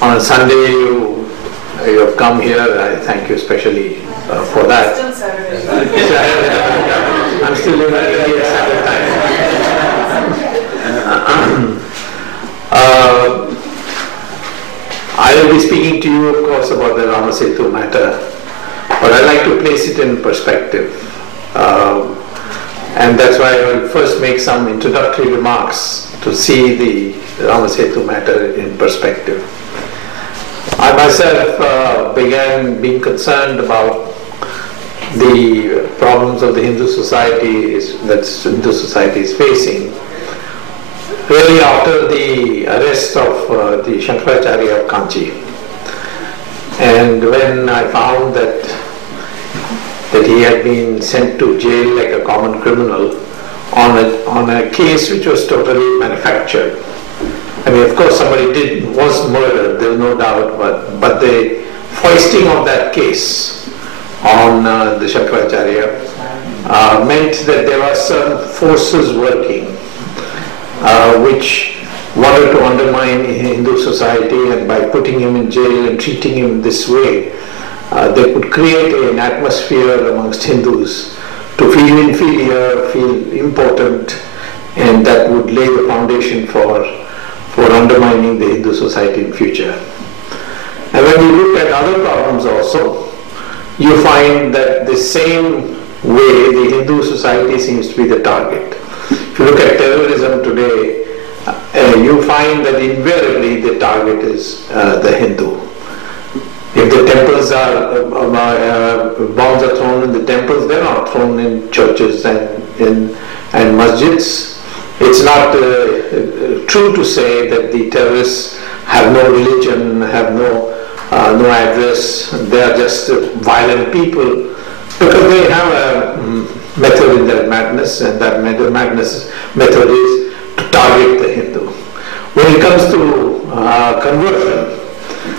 on Sunday you have come here. I thank you especially for that. Still Saturday. I'm still in India Saturday time. I will be speaking to you, of course, about the Rama Setu matter, but I'd like to place it in perspective. And that's why I will first make some introductory remarks to see the Rama Setu matter in perspective. I myself began being concerned about the problems of the Hindu society that Hindu society is facing really after the arrest of the Shankaracharya of Kanchi. And when I found that he had been sent to jail like a common criminal on a case which was totally manufactured. I mean, of course somebody was murdered, there was no doubt, but the foisting of that case on the Shankaracharya meant that there were some forces working which wanted to undermine Hindu society, and by putting him in jail and treating him this way, they could create an atmosphere amongst Hindus to feel inferior, feel important, and that would lay the foundation for undermining the Hindu society in future. And when you look at other problems also, you find that the same way the Hindu society seems to be the target. If you look at terrorism today, you find that invariably the target is the Hindu. If the temples are, bombs are thrown in the temples, they're not thrown in churches and masjids. It's not true to say that the terrorists have no religion, have no address, they are just violent people, because they have a method in their madness, and that method is to target the Hindu. When it comes to conversion,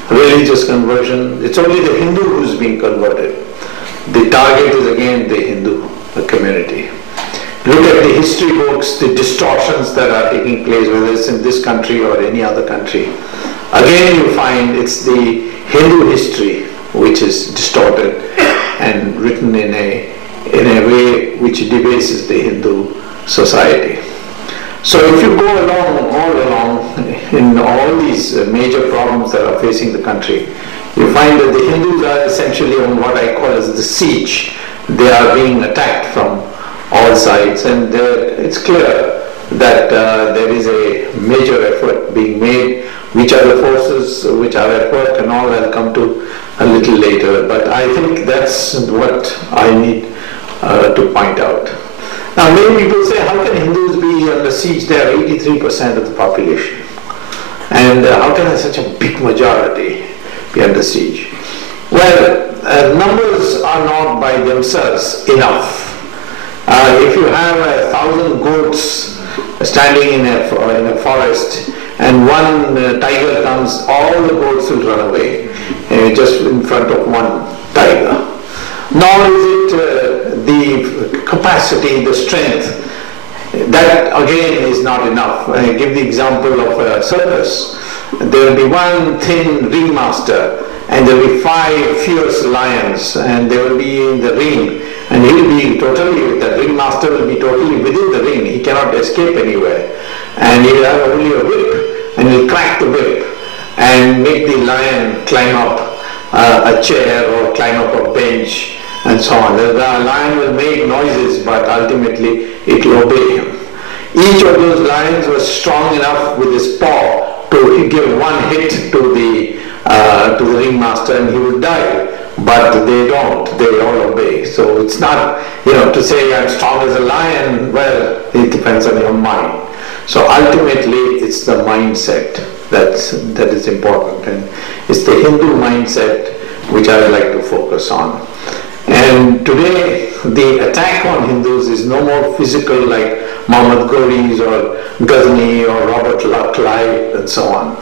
religious conversion, it's only the Hindu who's being converted. The target is again the Hindu community. Look at the history books, the distortions that are taking place, whether it's in this country or any other country. Again you find it's the Hindu history which is distorted and written in a way which debases the Hindu society. So if you go all along in all these major problems that are facing the country, you find that the Hindus are essentially on what I call as the siege. They are being attacked from all sides, and it's clear that there is a major effort being made. Which are the forces which are at work and all, I'll come to a little later, but I think that's what I need to point out. Now many people say, how can Hindus be under siege? They are 83% of the population. And how can such a big majority be under siege? Well, numbers are not by themselves enough. If you have 1,000 goats standing in a forest and one tiger comes, all the goats will run away just in front of one tiger. Nor is it the capacity, the strength. That again is not enough. I give the example of a circus. There will be one thin ringmaster and there will be 5 fierce lions, and they will be in the ring, and he will be totally, the ringmaster will be totally within the ring. He cannot escape anywhere, and he will have only a whip, and he will crack the whip and make the lion climb up a chair or climb up a bench and so on. The lion will make noises, but ultimately it will obey him. Each of those lions was strong enough with his paw to give one hit to the ringmaster and he would die. But they don't, they all obey. So it's not, to say I'm strong as a lion, well, it depends on your mind. So ultimately it's the mindset that is important, and it's the Hindu mindset which I would like to focus on. And today the attack on Hindus is no more physical like Muhammad Ghoris or Ghazni or Robert Clive and so on.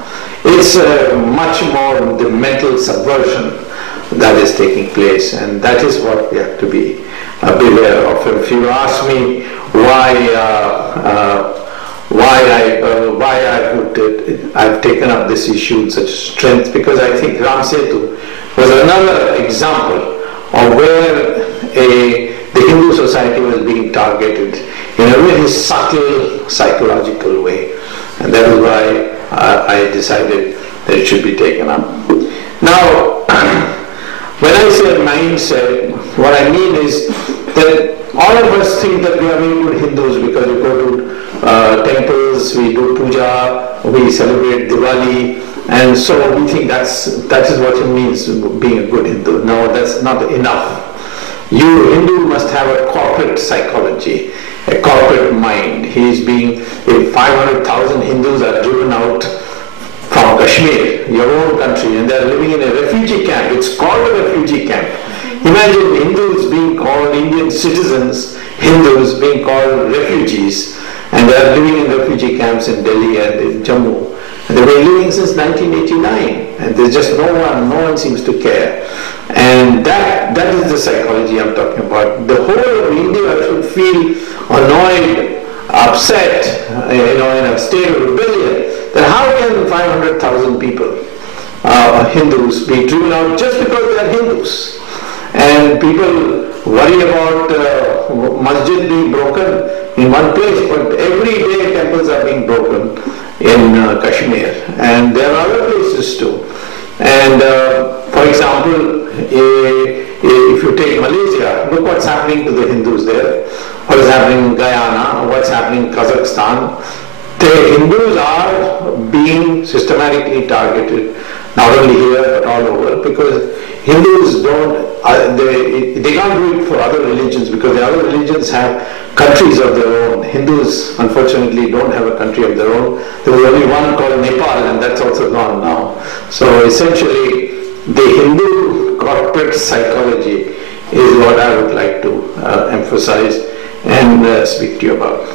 It's much more the mental subversion that is taking place, and that is what we have to be beware of. If you ask me why I've taken up this issue with such strength, because I think Ram Setu was another example of where the Hindu society was being targeted in a really subtle psychological way, and that is why I decided that it should be taken up. Now, when I say mindset, what I mean is that all of us think that we are very good Hindus because we go to temples, we do puja, we celebrate Diwali, and so we think that is what it means being a good Hindu. No, that's not enough. You, Hindu, must have a corporate psychology, a corporate mind. If 500,000 Hindus are driven out from Kashmir, your own country, and they are living in a refugee camp, it's called a refugee camp. Imagine Hindus being called Indian citizens, Hindus being called refugees, and they are living in refugee camps in Delhi and in Jammu. And they've been living since 1989, and there's just no one seems to care. And that is the psychology I'm talking about. The whole of India should feel annoyed, upset, in a state of rebellion. Then how can 500,000 people, Hindus, be driven out just because they are Hindus? And people worry about masjid being broken in one place, but every day temples are being broken in Kashmir, and there are other places too. And for example, if you take Malaysia, look what's happening to the Hindus there. What is happening in Guyana, what's happening in Kazakhstan. The Hindus are being systematically targeted, not only here but all over, because Hindus they can't do it for other religions, because the other religions have countries of their own. Hindus unfortunately don't have a country of their own. There was only one called Nepal, and that's also gone now. So essentially the Hindu corporate psychology is what I would like to emphasize and speak to you about.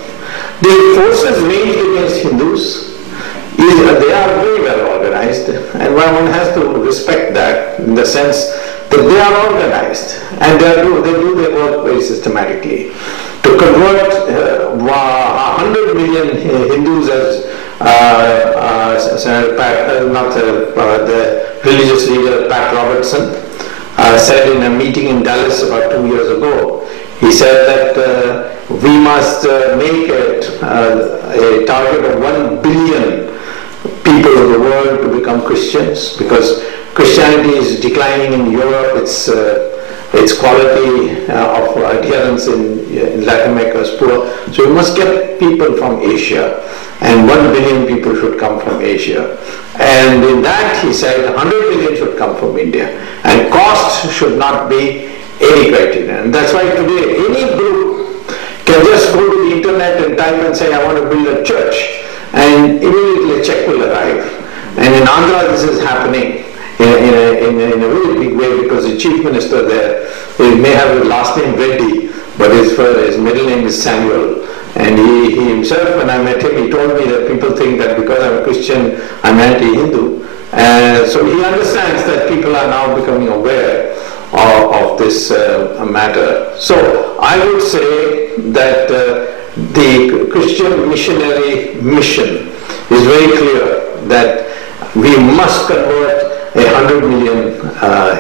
The forces waged against Hindus, they are very well organized, and one has to respect that in the sense that they are organized and they do their work very systematically. To convert 100 million Hindus as the religious leader Pat Robertson said in a meeting in Dallas about 2 years ago. He said that we must make it a target of 1 billion people of the world to become Christians, because Christianity is declining in Europe. Its quality of adherence in Latin America is poor. So we must get people from Asia, and 1 billion people should come from Asia. And in that, he said, 100 million should come from India, and cost should not be any criterion. And that's why today any group can just go to the internet and type and say, I want to build a church, and immediately a check will arrive. And in Andhra this is happening in a very big way, because the chief minister there, he may have a last name Reddy, but his middle name is Samuel. And he himself, when I met him, he told me that people think that because I'm a Christian, I'm anti-Hindu. So he understands that people are now becoming aware of this matter. So I would say that the Christian missionary mission is very clear, that we must convert 100 million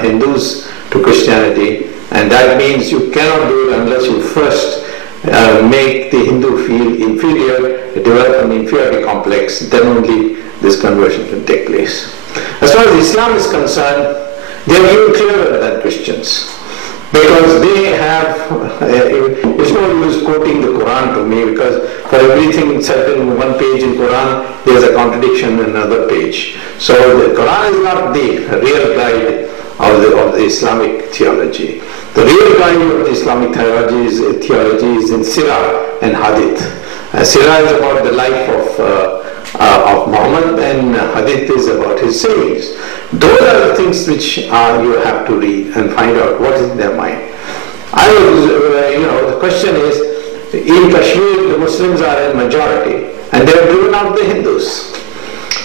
Hindus to Christianity, and that means you cannot do it unless you first make the Hindu feel inferior, develop an inferiority complex. Then only this conversion can take place. As far as Islam is concerned, they are even clearer than Christians, because they have, it's no use quoting the Quran to me, because for everything said in one page in Quran, there's a contradiction in another page. So the Quran is not the real guide of the Islamic theology. The real guide of the Islamic theology is in Sirah and Hadith. Sirah is about the life of Muhammad, and Hadith is about his sayings. Those are the things which you have to read and find out what is in their mind. The question is, in Kashmir the Muslims are in majority, and they have driven out the Hindus.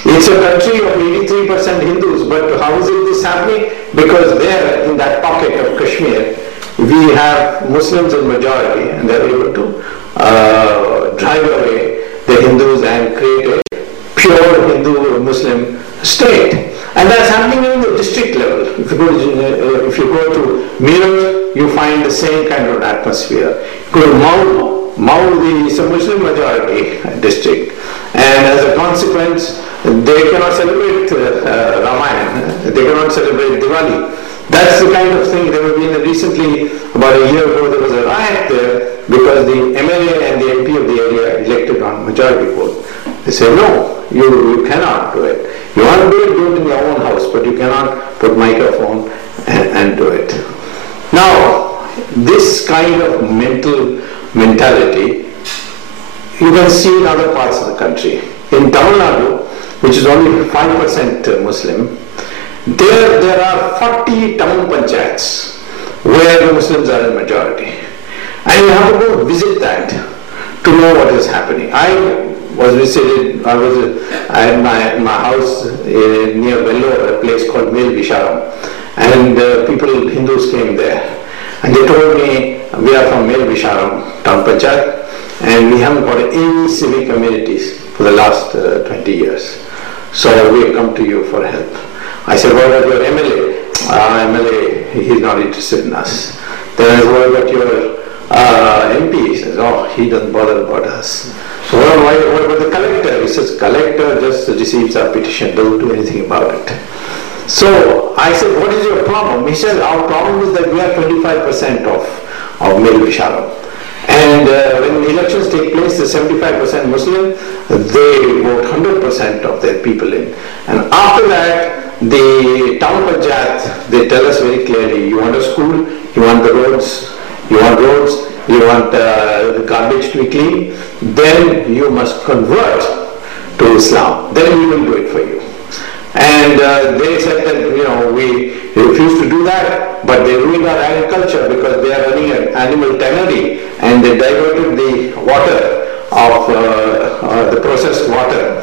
It's a country of 83% Hindus, but how is this happening? Because there, in that pocket of Kashmir, we have Muslims in majority, and they're able to drive away the the Hindus and create a pure Hindu-Muslim state. And that's happening in the district level. If you go to Meerut, you find the same kind of atmosphere. Go to Mau is a Muslim majority district, and as a consequence, they cannot celebrate Ramayana, they cannot celebrate Diwali. That's the kind of thing. There have been recently, about a year ago, there was a riot there because the MLA and the MP of the area elected on majority vote. They say, no, you cannot do it. You want to do it in your own house, but you cannot put microphone and do it. Now, this kind of mentality you can see in other parts of the country. In Tamil Nadu, which is only 5% Muslim, there are 40 town panchayats where the Muslims are in majority. And you have to go visit that to know what is happening. I had my house near Vellore, a place called Mel Visharam, and Hindus came there. And they told me, we are from Mel Visharam town panchayat, and we haven't got any civic amenities for the last 20 years. So we have come to you for help. I said, what about your MLA? MLA, he's not interested in us. Then I said, what about your MP? He says, oh, he doesn't bother about us. So what about the collector? He says, collector just receives our petition, doesn't do anything about it. So I said, what is your problem? He said, our problem is that we are 25% of Mel Visharam. And when elections take place, the 75% Muslim, they vote 100% of their people in. And after that, the town panchayat, they tell us very clearly, you want a school, you want the roads, you want the garbage to be clean, then you must convert to Islam. Then we will do it for you. And they said that, we refuse to do that, but they ruined our agriculture because they are running an animal tannery, and they diverted the water of the processed water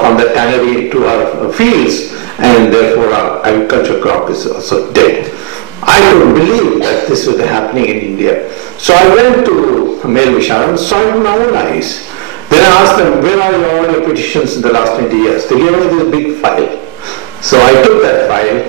from the tannery to our fields, and therefore our agriculture crop is also dead. I couldn't believe that this was happening in India. So I went to Mel Visharam, saw it with my own eyes. Then I asked them, where are all your petitions in the last 20 years? They gave me this big file. So I took that file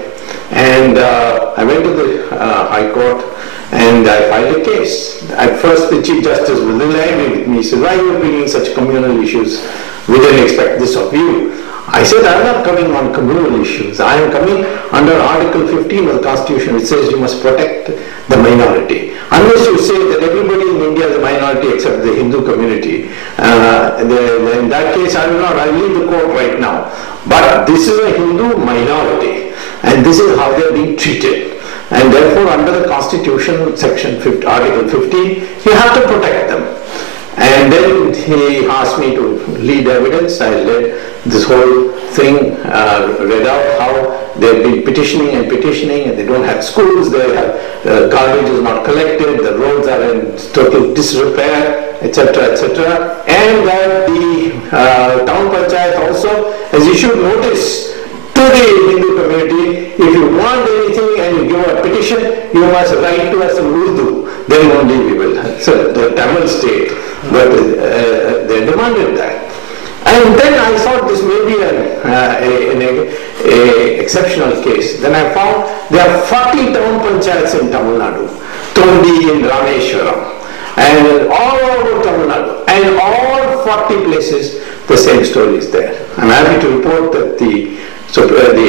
and I went to the High Court and I filed a case. At first the Chief Justice was a little angry with me. He said, why are you bringing such communal issues? We didn't expect this of you. I said, I am not coming on communal issues. I am coming under Article 15 of the Constitution, which says you must protect the minority. Unless you say that everybody in India is a minority except the Hindu community, in that case I will not. I will leave the court right now. But this is a Hindu minority, and this is how they are being treated. And therefore, under the Constitution, Section 50, Article 15, you have to protect them. And then he asked me to lead evidence. I led this whole thing, read out how they've been petitioning and they don't have schools, they have garbage is not collected, the roads are in total disrepair, etc., etc. And that the town panchayat also has issued notice to the Hindu community, if you want anything and you give a petition, you must write to us in Urdu, then only we will. So the Tamil state, but they demanded that. And then I thought this may be an exceptional case. Then I found there are 40 town panchayats in Tamil Nadu, Tondi in Rameshwaram, and all over Tamil Nadu, and all 40 places the same story is there. I'm happy to report that the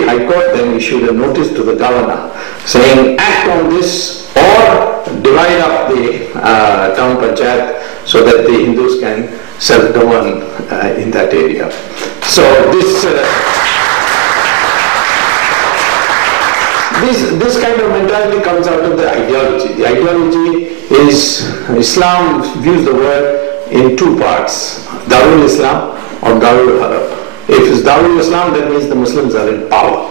High Court then issued a notice to the governor saying act on this or divide up the town panchayat so that the Hindus can self-govern in that area. So this kind of mentality comes out of the ideology. The ideology is Islam views the world in two parts, Darul Islam or Darul Harab. If it's Darul Islam, that means the Muslims are in power.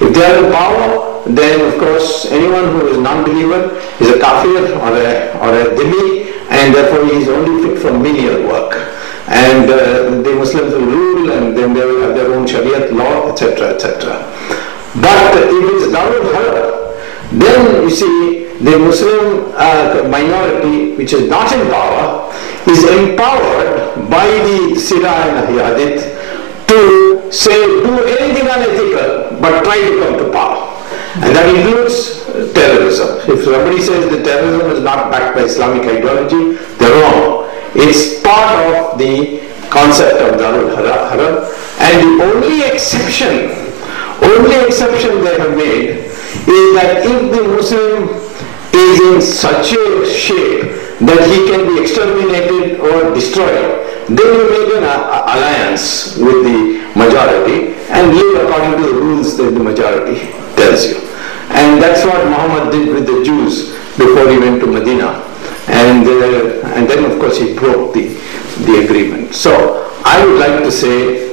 If they are in power, then of course anyone who is non-believer is a kafir or a dhimmi, and therefore he is only fit for menial work. And the Muslims will rule, and then they will have their own Shariat law, etc., etc. But if it's Darul Harab, then you see the Muslim minority, which is not in power, is empowered by the Sira and Hadith to say, do anything unethical, but try to come to power. And that includes terrorism. If somebody says that terrorism is not backed by Islamic ideology, they're wrong. It's part of the concept of Darul Haram. And the only exception they have made is that if the Muslim is in such a shape that he can be exterminated or destroyed, then you make an alliance with the majority and live according to the rules that the majority tells you. And that's what Muhammad did with the Jews before he went to Medina. And then of course he broke the agreement. So I would like to say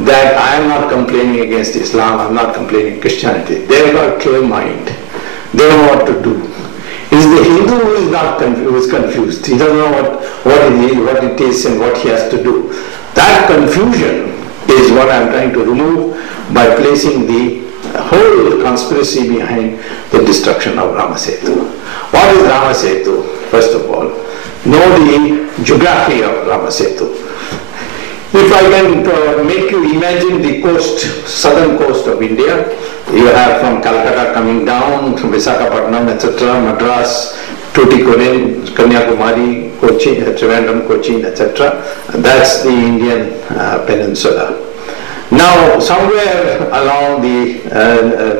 that I am not complaining against Islam, I am not complaining Christianity. They have got a clear mind. They know what to do. It is the Hindu who is confused. He doesn't know what it is and what he has to do. That confusion is what I am trying to remove by placing the whole conspiracy behind the destruction of Rama Setu. What is Rama Setu? First of all, know the geography of Rama Setu. If I can make you imagine the coast, southern coast of India, you have from Calcutta coming down to Visakhapatnam, etc., Madras, Tuticorin, Kanyakumari, Kochi, Trivandrum, Cochin, etc. That's the Indian peninsula. Now, somewhere along the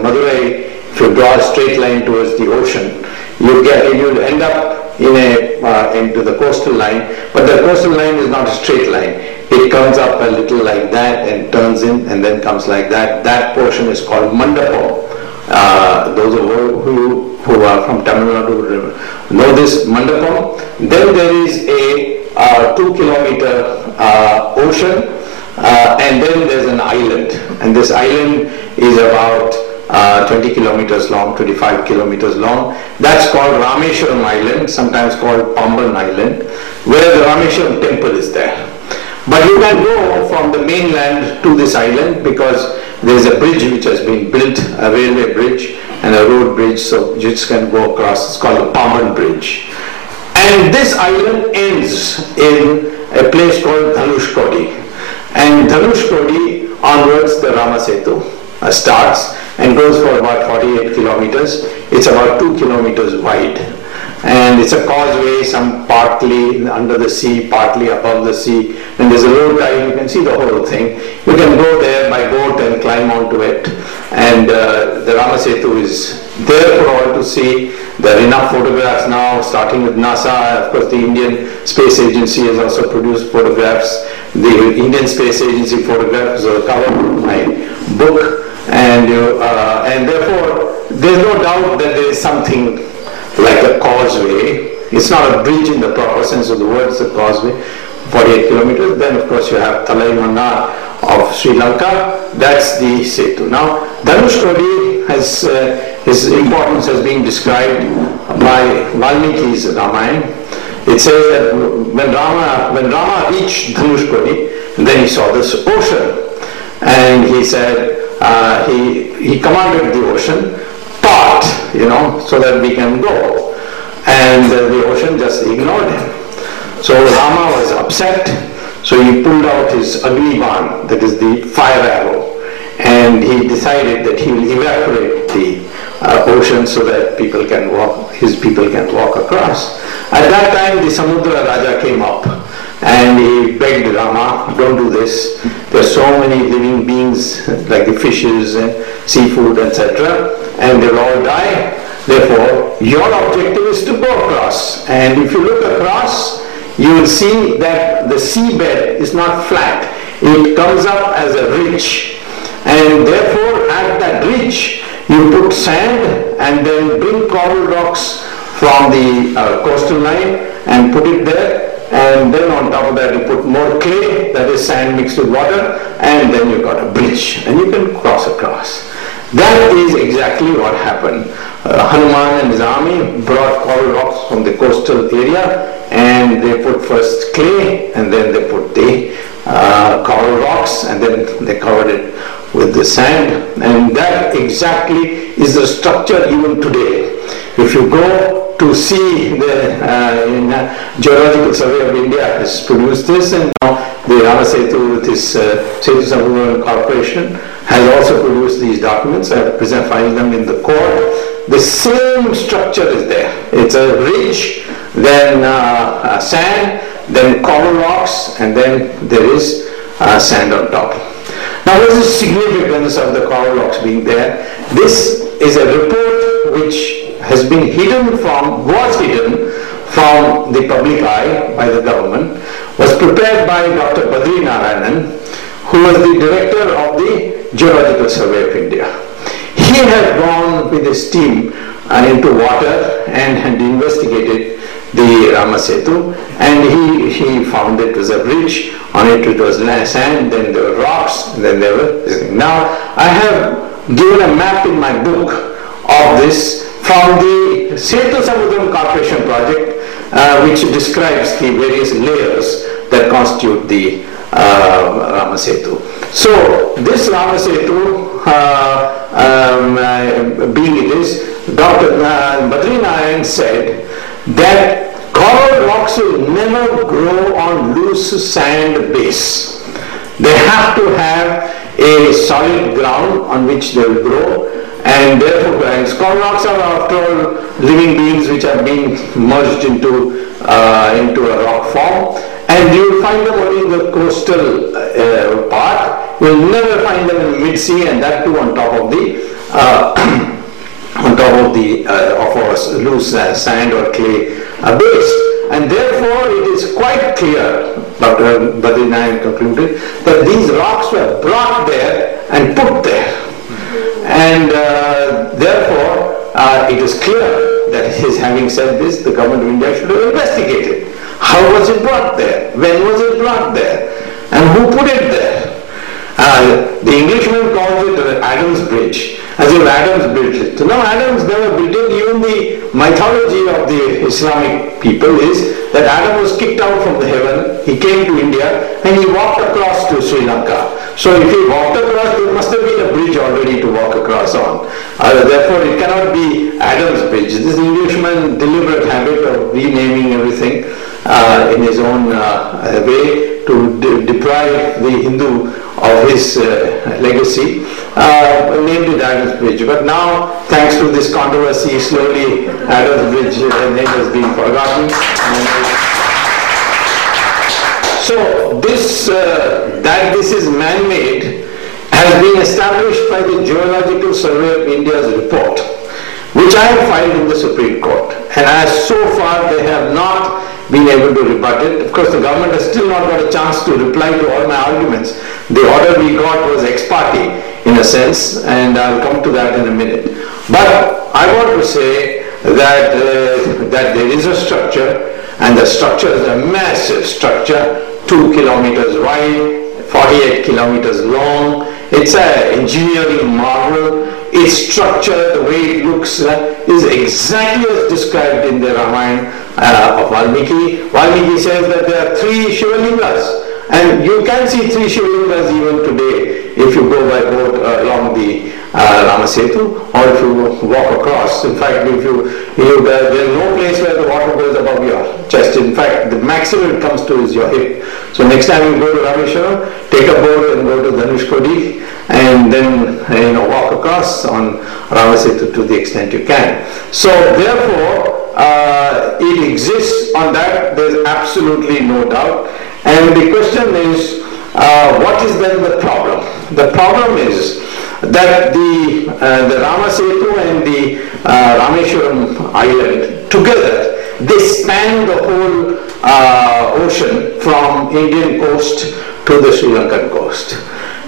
Madurai, if you draw a straight line towards the ocean, you'll end up into the coastal line, but the coastal line is not a straight line. It comes up a little like that and turns in and then comes like that. That portion is called Mandapam. Those who are from Tamil Nadu know this Mandapam. Then there is a 2-kilometer ocean, and then there's an island. And this island is about 20 kilometers long, 25 kilometers long. That's called Rameshwaram Island, sometimes called Pamban Island, where the Rameshwaram temple is there. But you can go from the mainland to this island because there is a bridge which has been built, a railway bridge and a road bridge, so you just can go across. It's called the Pamban Bridge. And this island ends in a place called Dhanushkodi. And Dhanushkodi onwards the Rama Setu starts and goes for about 48 kilometers. It's about 2 kilometers wide. And it's a causeway, some partly under the sea, partly above the sea. And there's a low tide, you can see the whole thing. You can go there by boat and climb onto it. And the Rama Setu is there for all to see. There are enough photographs now, starting with NASA. Of course, the Indian Space Agency has also produced photographs. The Indian Space Agency photographs are covered in my book. And therefore, there's no doubt that there is something like a causeway. It's not a bridge in the proper sense of the word, it's a causeway, 48 kilometers. Then of course you have Talai Mannar of Sri Lanka, that's the Setu. Now Dhanushkodi has, his importance has been described by Valmiki's Ramayana. It says that when Rama reached Dhanushkodi, then he saw this ocean, and he said, he commanded the ocean, part, so that we can go. And the ocean just ignored him. So Rama was upset, so he pulled out his Agniban, that is the fire arrow, and he decided that he will evaporate the ocean so that his people can walk across. At that time the Samudra Raja came up and he begged Rama, don't do this. There are so many living beings like the fishes and seafood, etc., and they'll all die. Therefore, your objective is to go across. And if you look across, you will see that the seabed is not flat. It comes up as a ridge. And therefore, at that ridge, you put sand and then bring coral rocks from the coastal line and put it there. And then on top of that you put more clay, that is sand mixed with water, and then you got a bridge and you can cross across. That is exactly what happened. Hanuman and his army brought coral rocks from the coastal area, and they put first clay and then they put the coral rocks, and then they covered it with the sand. And that exactly is the structure even today. If you go to see the Geological Survey of India has produced this, and now the Rama Setu with his Setu Subramanian Corporation has also produced these documents. I have filed them in the court. The same structure is there. It's a ridge, then sand, then coral rocks, and then there is sand on top. Now, what is the significance of the coral rocks being there? This is a report which has been was hidden from the public eye by the government, was prepared by Dr. Badrinarayanan, who was the director of the Geological Survey of India. He had gone with his team into water and had investigated the Rama Setu, and he found it was a bridge. On it was sand, then there were rocks, then there were... Now, I have given a map in my book of this from the Setu Samudram Corporation project, which describes the various layers that constitute the Rama Setu. So, this Rama Setu, being it is, Dr. Badrinarayanan said that coral rocks will never grow on loose sand base. They have to have a solid ground on which they will grow, and therefore coral rocks are after all living beings which have been merged into a rock form, and you will find them only in the coastal part. You will never find them in mid-sea, and that too on top of the of our loose sand or clay base. And therefore it is quite clear, Dr. Badrinarayanan concluded, that these rocks were brought there and put there. And therefore it is clear that his having said this, the government of India should have investigated. How was it brought there? When was it brought there? And who put it there? The Englishman calls it Adam's Bridge, as if Adams built it. No, Adams never built it. Even the mythology of the Islamic people is that Adam was kicked out from the heaven, he came to India, and he walked across to Sri Lanka. So if he walked across, there must have been a bridge already to walk across on. Therefore, it cannot be Adam's Bridge. This Englishman deliberate habit of renaming everything in his own way to deprive the Hindu of his legacy, named it Adam's Bridge. But now, thanks to this controversy, slowly Adam's Bridge name has been forgotten. So this, that this is man-made has been established by the Geological Survey of India's report, which I have filed in the Supreme Court. And as so far they have not been able to rebut it. Of course, the government has still not got a chance to reply to all my arguments. The order we got was ex parte in a sense, and I'll come to that in a minute. But I want to say that, that there is a structure, and the structure is a massive structure, 2 kilometers wide, 48 kilometers long. It's an engineering marvel. Its structure, the way it looks, is exactly as described in the Ramayana of Valmiki. Valmiki says that there are 3 Shivalingas, and you can see 3 Shivalingas even today if you go by boat along the Rama Setu, or if you walk across. In fact, if there is no place where the water goes above your chest. In fact, the maximum it comes to is your hip. So next time you go to Rameshwaram, take a boat and go to Dhanushkodi, and then walk across on Rama Setu to the extent you can. So therefore, it exists on that. There is absolutely no doubt. And the question is, what is then the problem? The problem is that the Rama Setu and the Rameshwaram island together, they span the whole ocean from Indian coast to the Sri Lankan coast.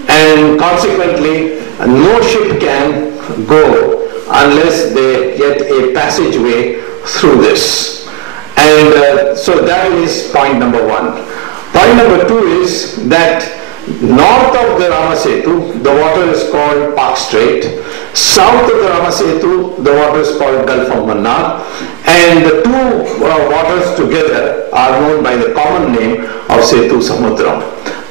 And consequently, no ship can go unless they get a passageway through this. And so that is point number 1. Point number 2 is that north of the Rama Setu, the water is called Park Strait. South of the Rama Setu, the water is called Gulf of Mannar. And the two waters together are known by the common name of Setu Samudram.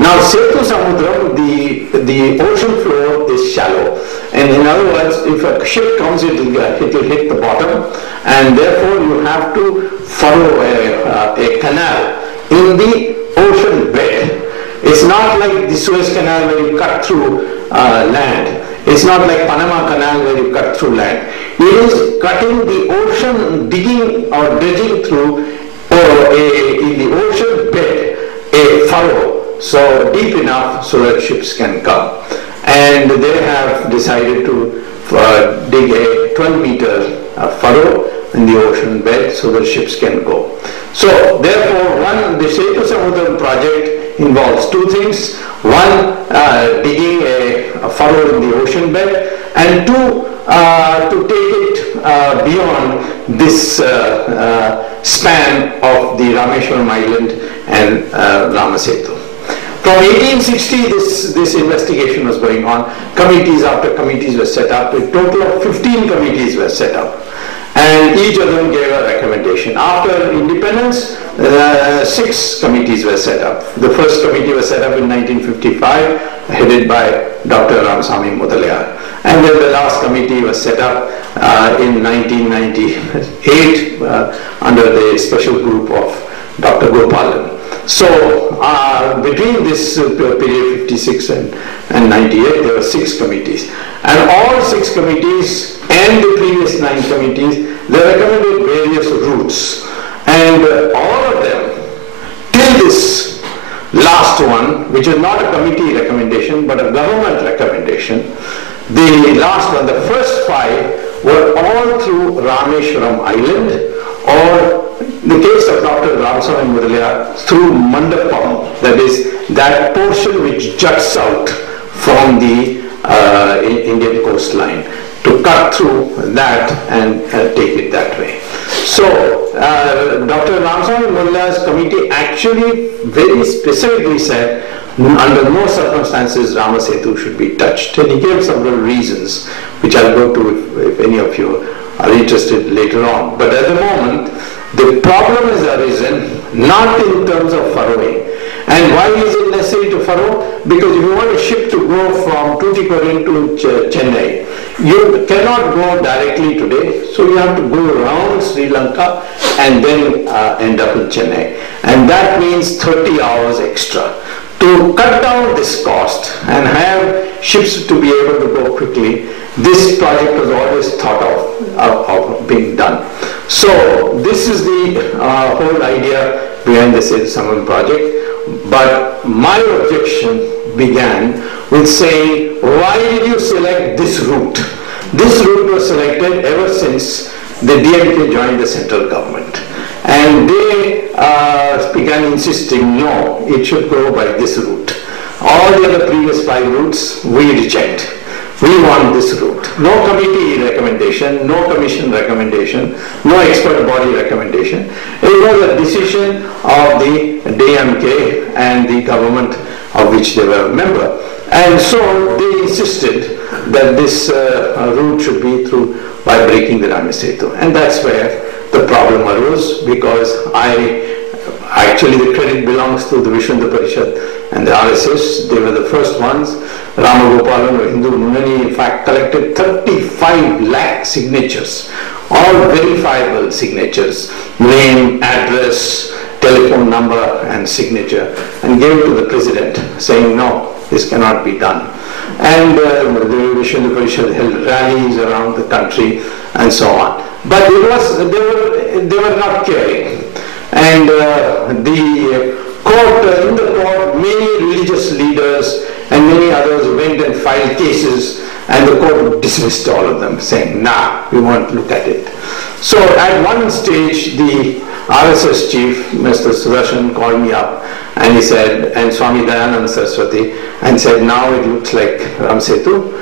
Now, Setu Samudram, the ocean floor is shallow, and in other words, if a ship comes, it will hit the bottom, and therefore you have to furrow a canal in the ocean bed. It's not like the Suez Canal where you cut through land. It's not like Panama Canal where you cut through land. It is cutting the ocean, digging or dredging through in the ocean bed a furrow, so deep enough so that ships can come. And they have decided to dig a 12-meter furrow in the ocean bed so that ships can go. So therefore, the Setu Samudram project involves two things. One, digging a furrow in the ocean bed, and two, to take it beyond this span of the Rameshwaram Island and Rama Setu. From 1860, this investigation was going on. Committees after committees were set up. A total of 15 committees were set up, and each of them gave a recommendation. After independence, 6 committees were set up. The first committee was set up in 1955, headed by Dr. Ramasamy Mudaliar. And then the last committee was set up in 1998 under the special group of Dr. Gopalan. So between this period 56 and 98, there were 6 committees. And all 6 committees and the previous 9 committees, they recommended various routes. And all of them, till this last one, which is not a committee recommendation, but a government recommendation, the last one, the first 5 were all through Rameshwaram Island, or in the case of Dr. Ramasamy Mudaliar, through Mandapam, that is that portion which juts out from the Indian coastline, to cut through that and take it that way. So Dr. Ramasamy Mudaliar's committee actually very specifically said under no circumstances Rama Setu should be touched, and he gave several reasons which I'll go to if any of you are interested later on. But at the moment, the problem has arisen not in terms of furrowing. And why is it necessary to furrow? Because if you want a ship to go from Tuticorin to Chennai, you cannot go directly today, so you have to go around Sri Lanka and then end up in Chennai. And that means 30 hours extra. To cut down this cost and have ships to be able to go quickly, this project was always thought of being done. So this is the whole idea behind the Setu Samudram project. But my objection began with saying, why did you select this route? This route was selected ever since the DMK joined the central government. And they began insisting, no, it should go by this route. All the other previous 5 routes, we reject. We want this route. No committee recommendation, no commission recommendation, no expert body recommendation. It was a decision of the DMK and the government of which they were a member. And so they insisted that this route should be through by breaking the Rama Setu. And that's where the problem arose, because actually the credit belongs to the Vishnu Parishad and the RSS. They were the first ones. Rama Gopalan or Hindu Munani in fact collected 35 lakh signatures, all verifiable signatures, name, address, telephone number and signature, and gave it to the president saying, no, this cannot be done. And the Vishnu Parishad held rallies around the country and so on. But they were not caring. And in the court, many religious leaders and many others went and filed cases, and the court dismissed all of them, saying, nah, we won't look at it. So at one stage, the RSS chief, Mr. Sudarshan, called me up, and he said, and Swami Dayanand Saraswati, and said, now it looks like Rama Setu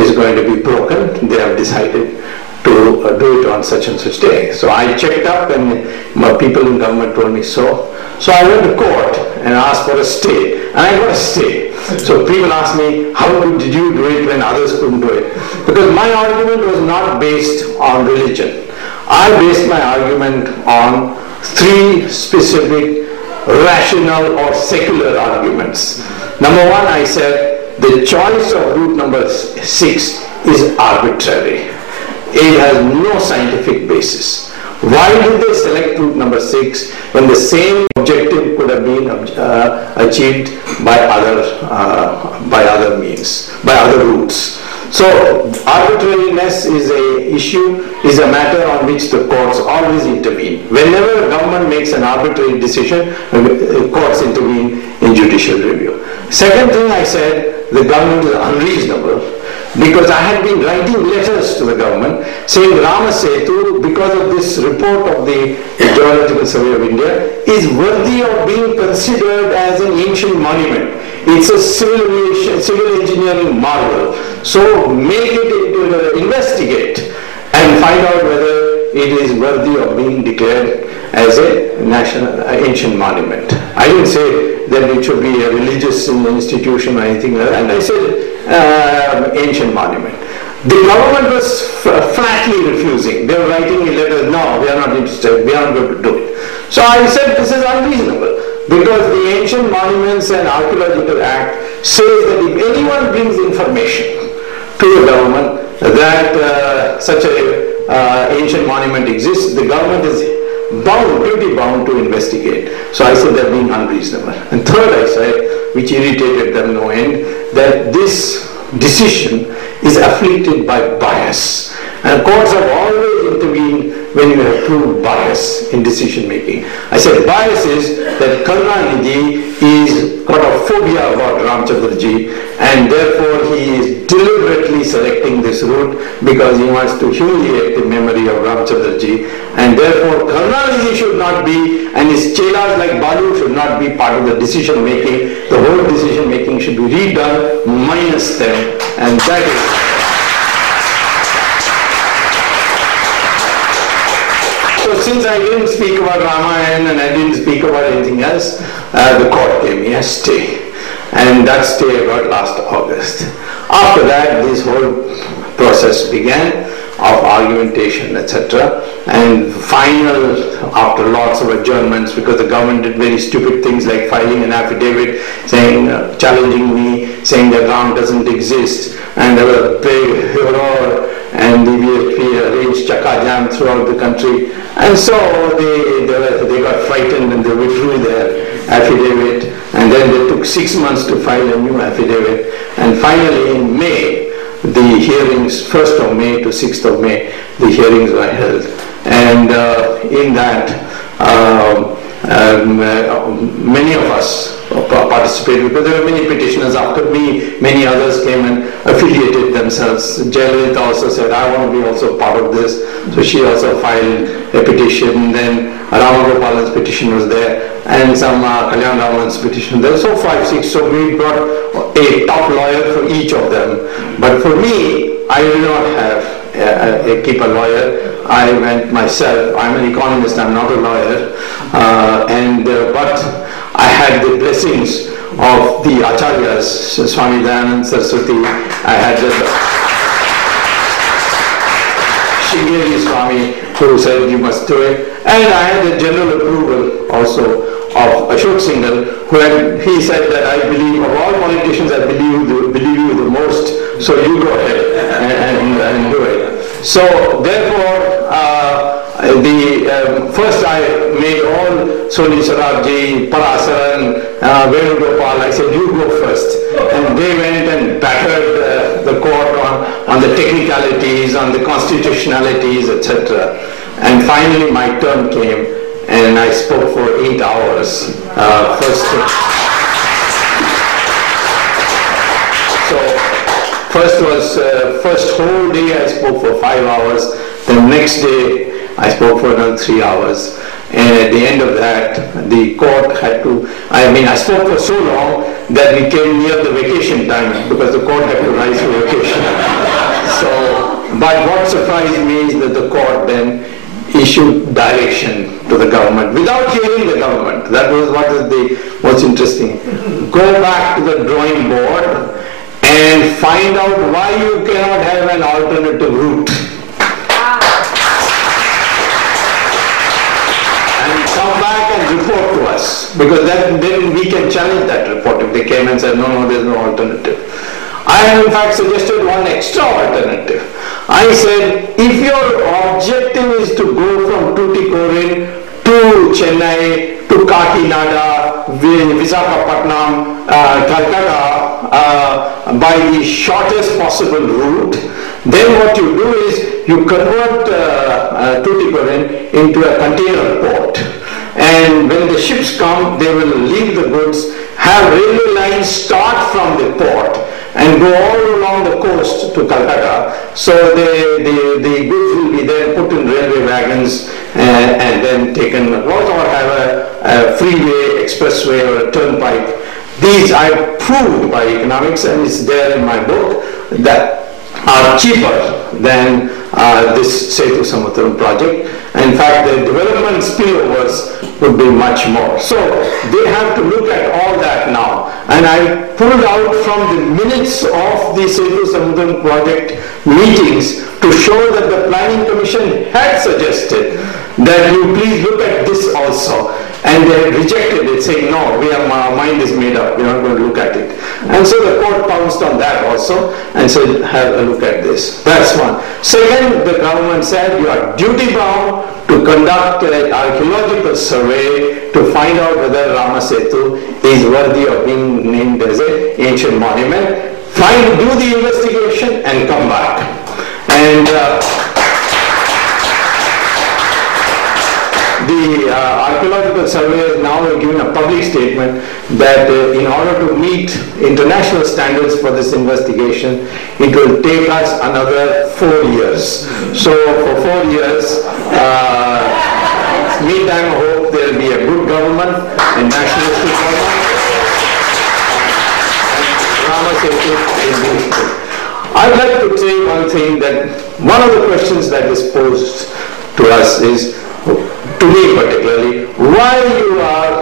is going to be broken. They have decided to do it on such and such day. So I checked up, and my people in government told me so. So I went to court and asked for a stay, and I got a stay. So people asked me, how did you do it when others couldn't do it? Because my argument was not based on religion. I based my argument on 3 specific rational or secular arguments. Number one, I said the choice of route number 6 is arbitrary. It has no scientific basis. Why did they select route number 6 when the same objective could have been achieved by other means, by other routes? So arbitrariness is a matter on which the courts always intervene. Whenever a government makes an arbitrary decision, courts intervene in judicial review. Second thing I said, the government is unreasonable, because I had been writing letters to the government saying Rama Setu, because of this report of the Geological Survey of India, is worthy of being considered as an ancient monument. It's a civil engineering marvel. So make it, investigate and find out whether it is worthy of being declared as a national ancient monument. I didn't say that it should be a religious institution or anything like that, and I said ancient monument. The government was flatly refusing. They were writing a letter, no, we are not interested, we are not going to do it. So I said this is unreasonable, because the Ancient Monuments and Archaeological Act says that if anyone brings information to the government that such an ancient monument exists, the government is duty bound to investigate. So I said they're being unreasonable. And third, I said, which irritated them no end, that this decision is afflicted by bias. And courts have always intervened when you have proved bias in decision making. I said bias is that Karunanidhi is got a phobia about Ramchandraji, and therefore he is deliberately selecting this route because he wants to humiliate the memory of Ramchandraji, and therefore Karunanidhi should not be, and his chelas like Balu should not be part of the decision making. The whole decision making should be redone minus them, and that is. So since I didn't speak about Ramayana and I didn't speak about anything else, the court gave me a stay. And that stay got last August. After that, this whole process began of argumentation, etc. And final, after lots of adjournments, because the government did very stupid things like filing an affidavit saying, challenging me, saying that Ram doesn't exist. And there was a big roar, and the VSP arranged chakka jam throughout the country. And so they got frightened and they withdrew their affidavit, and then they took 6 months to file a new affidavit. And finally in May, the hearings, 1st of May to 6th of May, the hearings were held. And in that, many of us participated, because there were many petitioners after me. Many others came and affiliated themselves. Jayalalitha also said, I want to be also part of this. So she also filed a petition. Then Rama Gopalan's petition was there, and some Kalyan Raman's petition there. So 5, 6. So we brought a top lawyer for each of them. But for me, I did not have keep a lawyer. I went myself. I'm an economist, I'm not a lawyer. But I had the blessings of the Acharyas, Swami Dayanand Saraswati. I had the Shingeri Swami, who said you must do it. And I had the general approval also of Ashok Singhal, he said that I believe, of all politicians, I believe you the most, so you go ahead and do it. So therefore, first I made all Soni Sarabji, Parasaran, Venugopal, I said you go first. And they went and battered the court on the technicalities, on the constitutionalities, etc. And finally my turn came, and I spoke for 8 hours. First whole day I spoke for 5 hours. The next day I spoke for another 3 hours. And at the end of that, the court had to, I spoke for so long that we came near the vacation time, because the court had to rise for vacation. But what surprised me is that the court then issued direction to the government without hearing the government. That was what's interesting. Go back to the drawing board and find out why you cannot have an alternative route. And come back and report to us, because then we can challenge that report if they came and said, no, there's no alternative. I have in fact suggested one extra alternative. I said, if your objective is to go from Tuticorin to Chennai, to Kakinada, Visakhapatnam, Calcutta, by the shortest possible route, then what you do is you convert Tuticorin into a container port. And when the ships come, they will leave the goods, have railway lines start from the port and go all along the coast to Calcutta. So the goods will be there, put in railway wagons and then taken, or have a freeway, expressway or a turnpike. These I proved by economics, and it's there in my book, that are cheaper than this Setu Samudram project. In fact, the development spillovers would be much more. So they have to look at all that now. And I pulled out from the minutes of the Setu Samudram project meetings to show that the Planning Commission had suggested that you please look at this also. And they had rejected it, saying, no, our mind is made up, we're not going to look at it. And so the court pounced on that also and said, have a look at this. That's one. Second, the government said, you are duty bound to conduct an archaeological survey to find out whether Rama Setu is worthy of being named as an ancient monument. Do the investigation and come back. And the archaeological survey now have given a public statement that in order to meet international standards for this investigation, it will take us another 4 years. So for 4 years, meantime I hope there will be a good government, a nationalistic government, and Rama Setu will be. I'd like to say one thing, that one of the questions that is posed to us is, to me particularly, why you are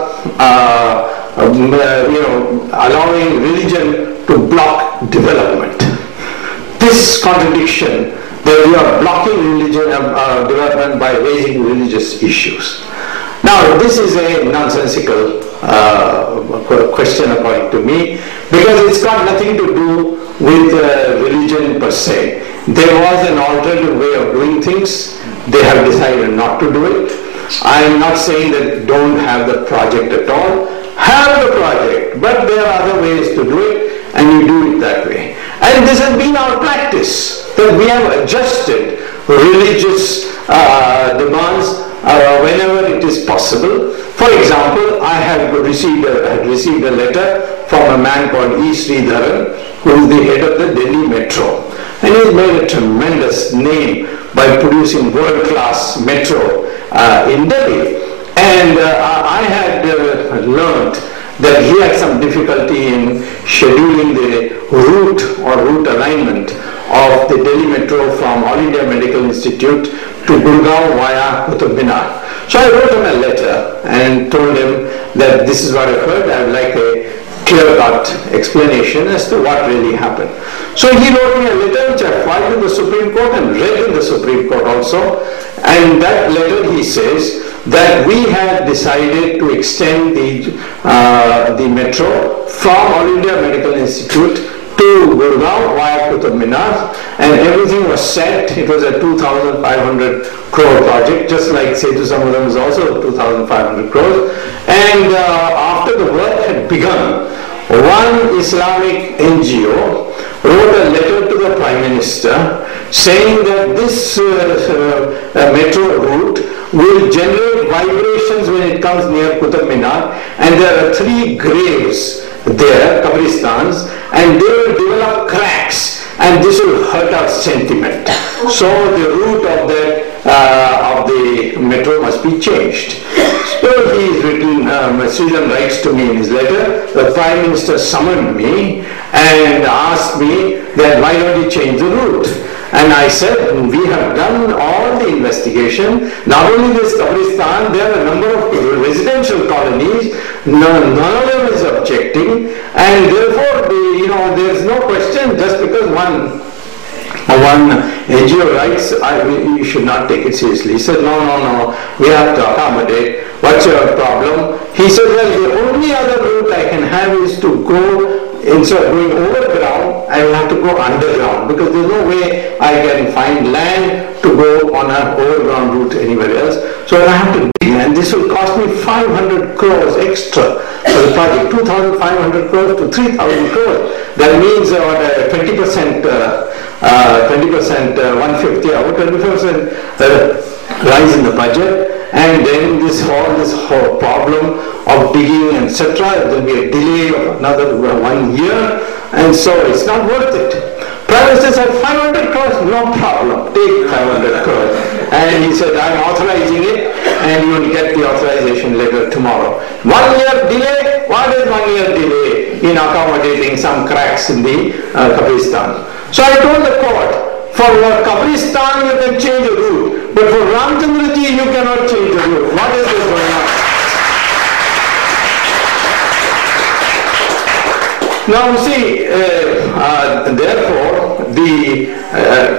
allowing religion to block development. This contradiction, that you are blocking religion development by raising religious issues. Now, this is a nonsensical question according to me, because it's got nothing to do with religion per se. There was an alternative way of doing things. They have decided not to do it. I am not saying that don't have the project at all. Have the project, but there are other ways to do it, and you do it that way. And this has been our practice, that we have adjusted religious demands whenever it is possible. For example, I had received a letter from a man called E. Sridharan, who is the head of the Delhi Metro. And he made a tremendous name by producing world-class metro in Delhi. And I had learned that he had some difficulty in scheduling the route or route alignment of the Delhi Metro from All India Medical Institute to Gurgaon via Qutub Minar. So I wrote him a letter and told him that this is what I heard. I would like a clear-cut explanation as to what really happened. So he wrote me a letter which I filed in the Supreme Court and read in the Supreme Court also. And that letter, he says that we had decided to extend the metro from All India Medical Institute to Gurgaon via Qutub Minar, and everything was set. It was a 2,500 crore project, just like Setu Samudram is also 2,500 crores. And after the work had begun, one Islamic NGO wrote a letter to the Prime Minister saying that this metro route will generate vibrations when it comes near Qutub Minar, and there are 3 graves there, Qabristans, and they will develop cracks, and this will hurt our sentiment. So the route of the metro must be changed. So he is written, Sridhar writes to me in his letter, the Prime Minister summoned me and asked me that why don't you change the route? And I said, we have done all the investigation. Not only this Qabristan, there are a number of residential colonies. None of them is objecting, and therefore, there is no question. Just because one NGO writes, you should not take it seriously. He said, no, we have to accommodate. what's your problem? He said, well, the only other route I can have is to go, instead of going overground, I will have to go underground, because there's no way I can find land to go on an overground route anywhere else. So I have to dig, and this will cost me 500 crores extra for the project, 2,500 crores to 3,000 crores. That means 20%, 150, 20% rise in the budget. And then this whole problem of digging, etc., there will be a delay of another 1 year, and so it's not worth it. Prime Minister said 500 crores, no problem, take 500 crores. And he said, I'm authorizing it, and you will get the authorization letter tomorrow. 1 year delay? What is 1 year delay in accommodating some cracks in the Kabristan? So I told the court, for Kabristan you can change the route, but for Ramchandraji you cannot change the route. What is this going on? Now you see, therefore, the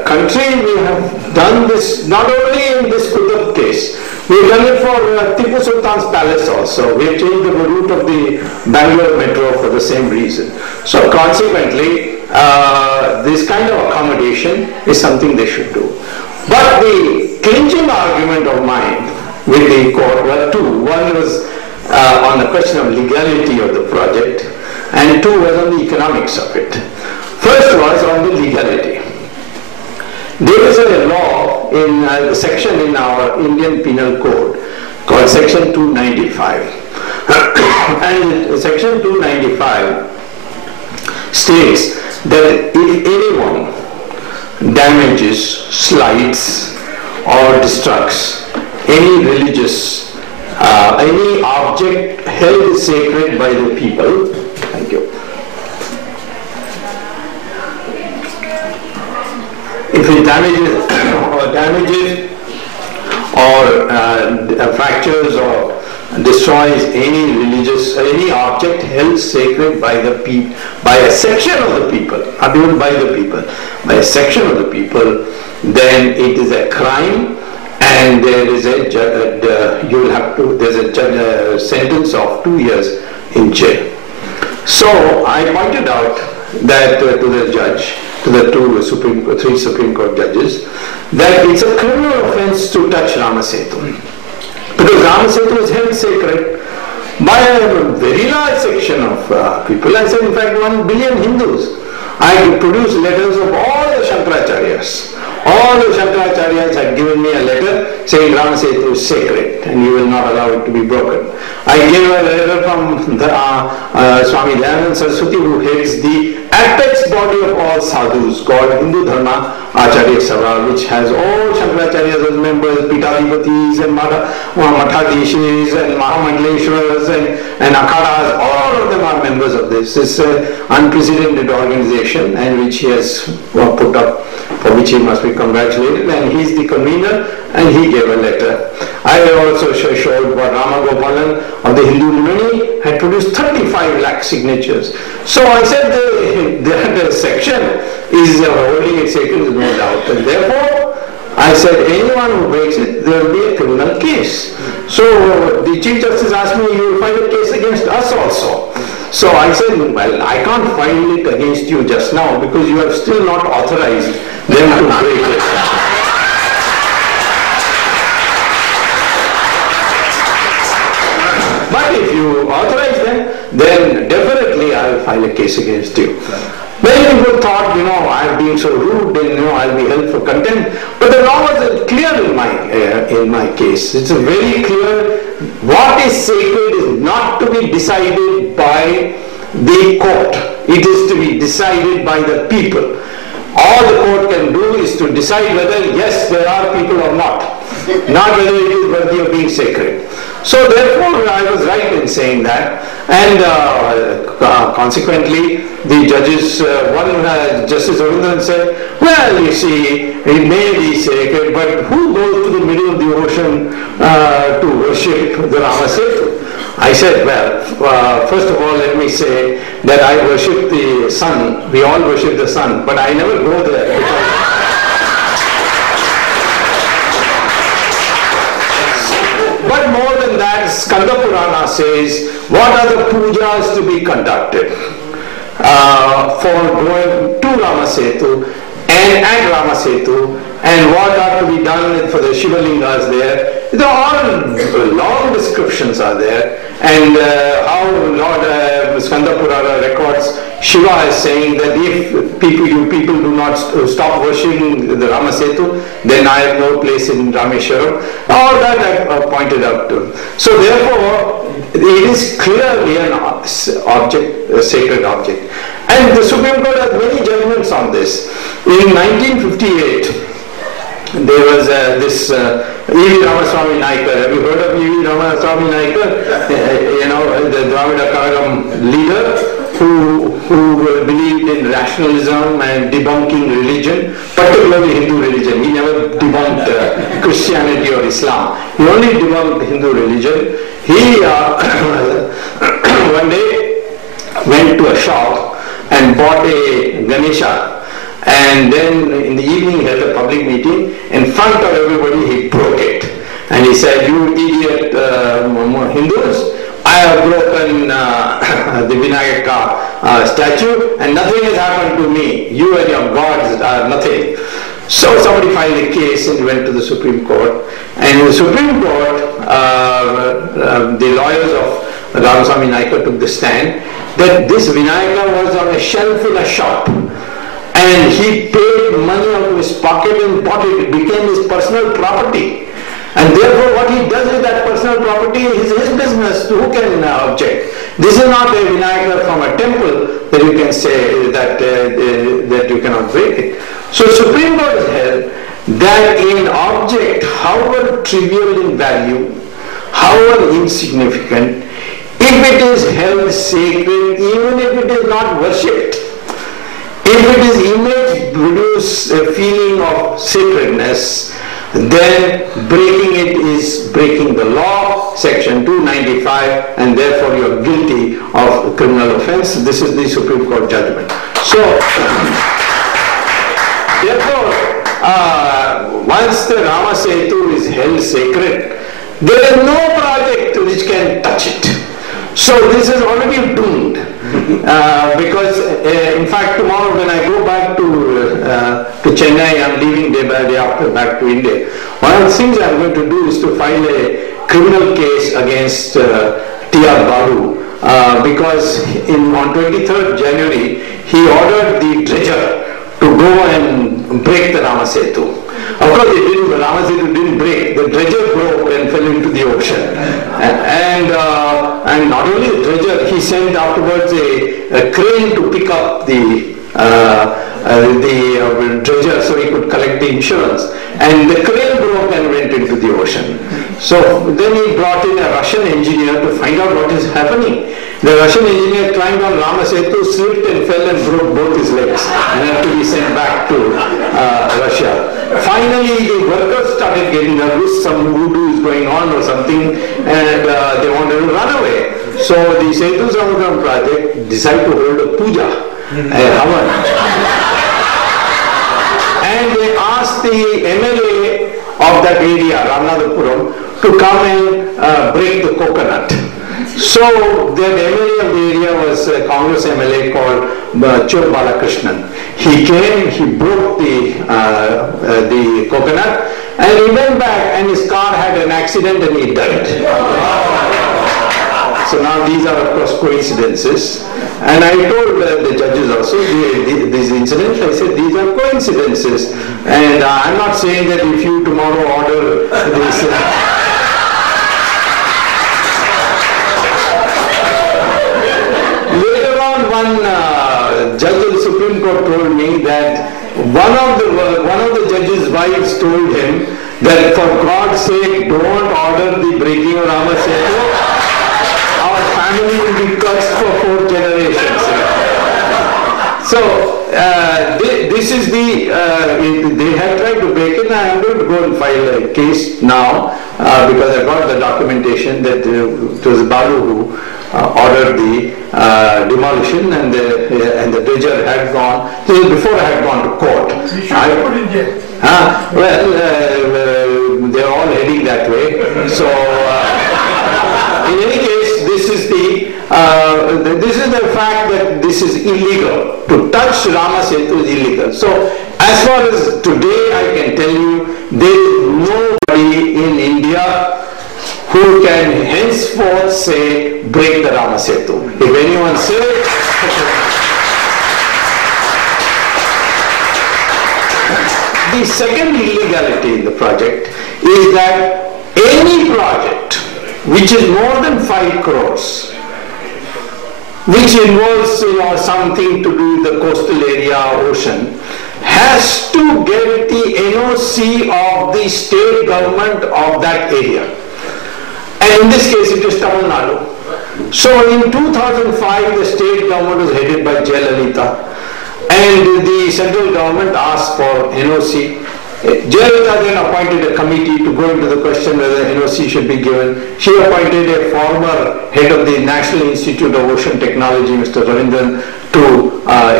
country, we have done this not only in this Qutb case, we have done it for Tipu Sultan's palace also. We have changed the route of the Bangalore metro for the same reason. So consequently, this kind of accommodation is something they should do. But the clinching argument of mine with the court were two. One was on the question of legality of the project, and two was on the economics of it. First was on the legality. There is a law in the section in our Indian Penal Code called Section 295. And Section 295 states that if anyone damages, slights or destructs any religious, any object held sacred by the people, thank you. If it damages or fractures or destroys any object held sacred by the people, by a section of the people, not even by the people, by a section of the people, then it is a crime, and there is there's a sentence of 2 years in jail. So I pointed out that to the judge, to the three Supreme Court judges, that it's a criminal offense to touch Rama Setu. Because Rama Setu is held sacred by a very large section of people. I said, in fact, 1 billion Hindus. I produced letters of all the Shankaracharyas. All the Shankaracharyas had given me a letter saying Rama Setu is sacred and you will not allow it to be broken. I gave a letter from Swami Dayananda Saraswati, who heads the apex body of all sadhus called Hindu Dharma Acharya Sabha, which has all Shankaracharyas as members, Pitadipatis and Mathadishis and Mahamandleshwaras and Akhadas. All of them are members of this. It's an unprecedented organization, and which he has put up, for which he must be congratulated, and he is the convener, and he gave a letter. I also showed what Rama Gopalan of the Hindu Mini had produced 35 lakh signatures. So I said the section is holding it sacred, is no doubt, and therefore I said anyone who breaks it, there will be a criminal case. So the Chief Justice asked me, you will file a case against us also. So I said, well, I can't file it against you just now because you have still not authorized them to break it. But if you authorize them, then definitely I will file a case against you. Many people thought, I am being so rude and I'll be held for contempt. But the law was clear in my case. It's very clear. What is sacred is not to be decided by the court. It is to be decided by the people. All the court can do is to decide whether yes, there are people or not whether it is worthy of being sacred. So therefore I was right in saying that, and consequently the judges, Justice Ravindran said, well, you see, it may be sacred, but who goes to the middle of the ocean to worship the Rama Setu? I said, well, first of all, let me say that I worship the sun. We all worship the sun, but I never go there. But more than that, Skanda Purana says what are the pujas to be conducted for going to Rama Setu and at Rama Setu, and what are to be done for the Shivalingas there. There are all long descriptions are there, and how Lord Skanda Purana records Shiva is saying that if you people do not stop worshipping the Rama Setu, then I have no place in Rameshwaram. All that I pointed out to. So therefore, it is clearly an object, a sacred object. And the Supreme Court has many judgments on this. In 1958, there was this E.V. Ramaswamy Naikar. Have you heard of E.V. Ramaswamy Naikar? The Dravida Kazhagam leader who believed in rationalism and debunking religion, particularly Hindu religion. He never debunked Christianity or Islam. He only debunked Hindu religion. He one day went to a shop and bought a Ganesha. And then in the evening he held a public meeting. In front of everybody he broke it. And he said, "You idiot Hindus, I have broken the Vinayaka statue and nothing has happened to me. You and your gods are nothing." So somebody filed a case and went to the Supreme Court. And in the Supreme Court, the lawyers of Ramaswamy Naikar took the stand that this Vinayaka was on a shelf in a shop. And he paid money out of his pocket and bought it. It became his personal property. And therefore what he does with that personal property is his business. Who can object? This is not a Vinayaka from a temple that you can say that you cannot break it. So Supreme Court has held that an object, however trivial in value, however insignificant, if it is held sacred, even if it is not worshipped, if it is image produce a feeling of sacredness, then breaking it is breaking the law, section 295, and therefore you are guilty of criminal offense. This is the Supreme Court judgment. So, therefore, once the Rama Setu is held sacred, there is no project which can touch it. So this is already doomed. Because in fact tomorrow when I go back to Chennai, I'm leaving day by day after back to India. One of the things I'm going to do is to file a criminal case against T.R. Babu because on 23rd January he ordered the dredger to go and break the Rama Setu. Of course it didn't, the Rama Setu didn't break, the dredger broke and fell into the ocean. And not only the dredger, he sent afterwards a crane to pick up the dredger so he could collect the insurance. And the crane broke and went into the ocean. So then he brought in a Russian engineer to find out what is happening. The Russian engineer climbed on Rama Setu, slipped and fell and broke both his legs and had to be sent back to Russia. Finally, the workers started getting nervous, some voodoo is going on or something, and they wanted to run away. So the Setu Samudram project decided to hold a puja, a havan. And they asked the MLA of that area, Ramanathapuram, to come and break the coconut. So the MLA of the area was a Congress MLA called Chor Balakrishnan. He came, he broke the coconut, and he went back and his car had an accident and he died. So now these are of course coincidences. And I told the judges also, these incidents, I said these are coincidences. And I'm not saying that if you tomorrow order this... One judge of the Supreme Court told me that one of the judge's wives told him that for God's sake don't order the breaking of Rama Setu. Our family will be cursed for 4 generations. So this is the they have tried to break it. I am going to go and file a case now because I got the documentation that it was Balu who ordered the demolition, and the dredger had gone. This is before I had gone to court. You should have put in jail. Well, they're all heading that way. So fact that this is illegal. To touch Rama Setu is illegal. So as far as today I can tell you, there is nobody in India who can henceforth say, break the Rama Setu. If anyone says, the second illegality in the project is that any project which is more than 5 crores, which involves something to do with the coastal area, ocean, has to get the NOC of the state government of that area. And in this case it is Tamil Nadu. So in 2005 the state government was headed by Jayalalitha, and the central government asked for NOC. Jayalalitha then appointed a committee to go into the question whether NOC should be given. She appointed a former head of the National Institute of Ocean Technology, Mr. Ravindran, to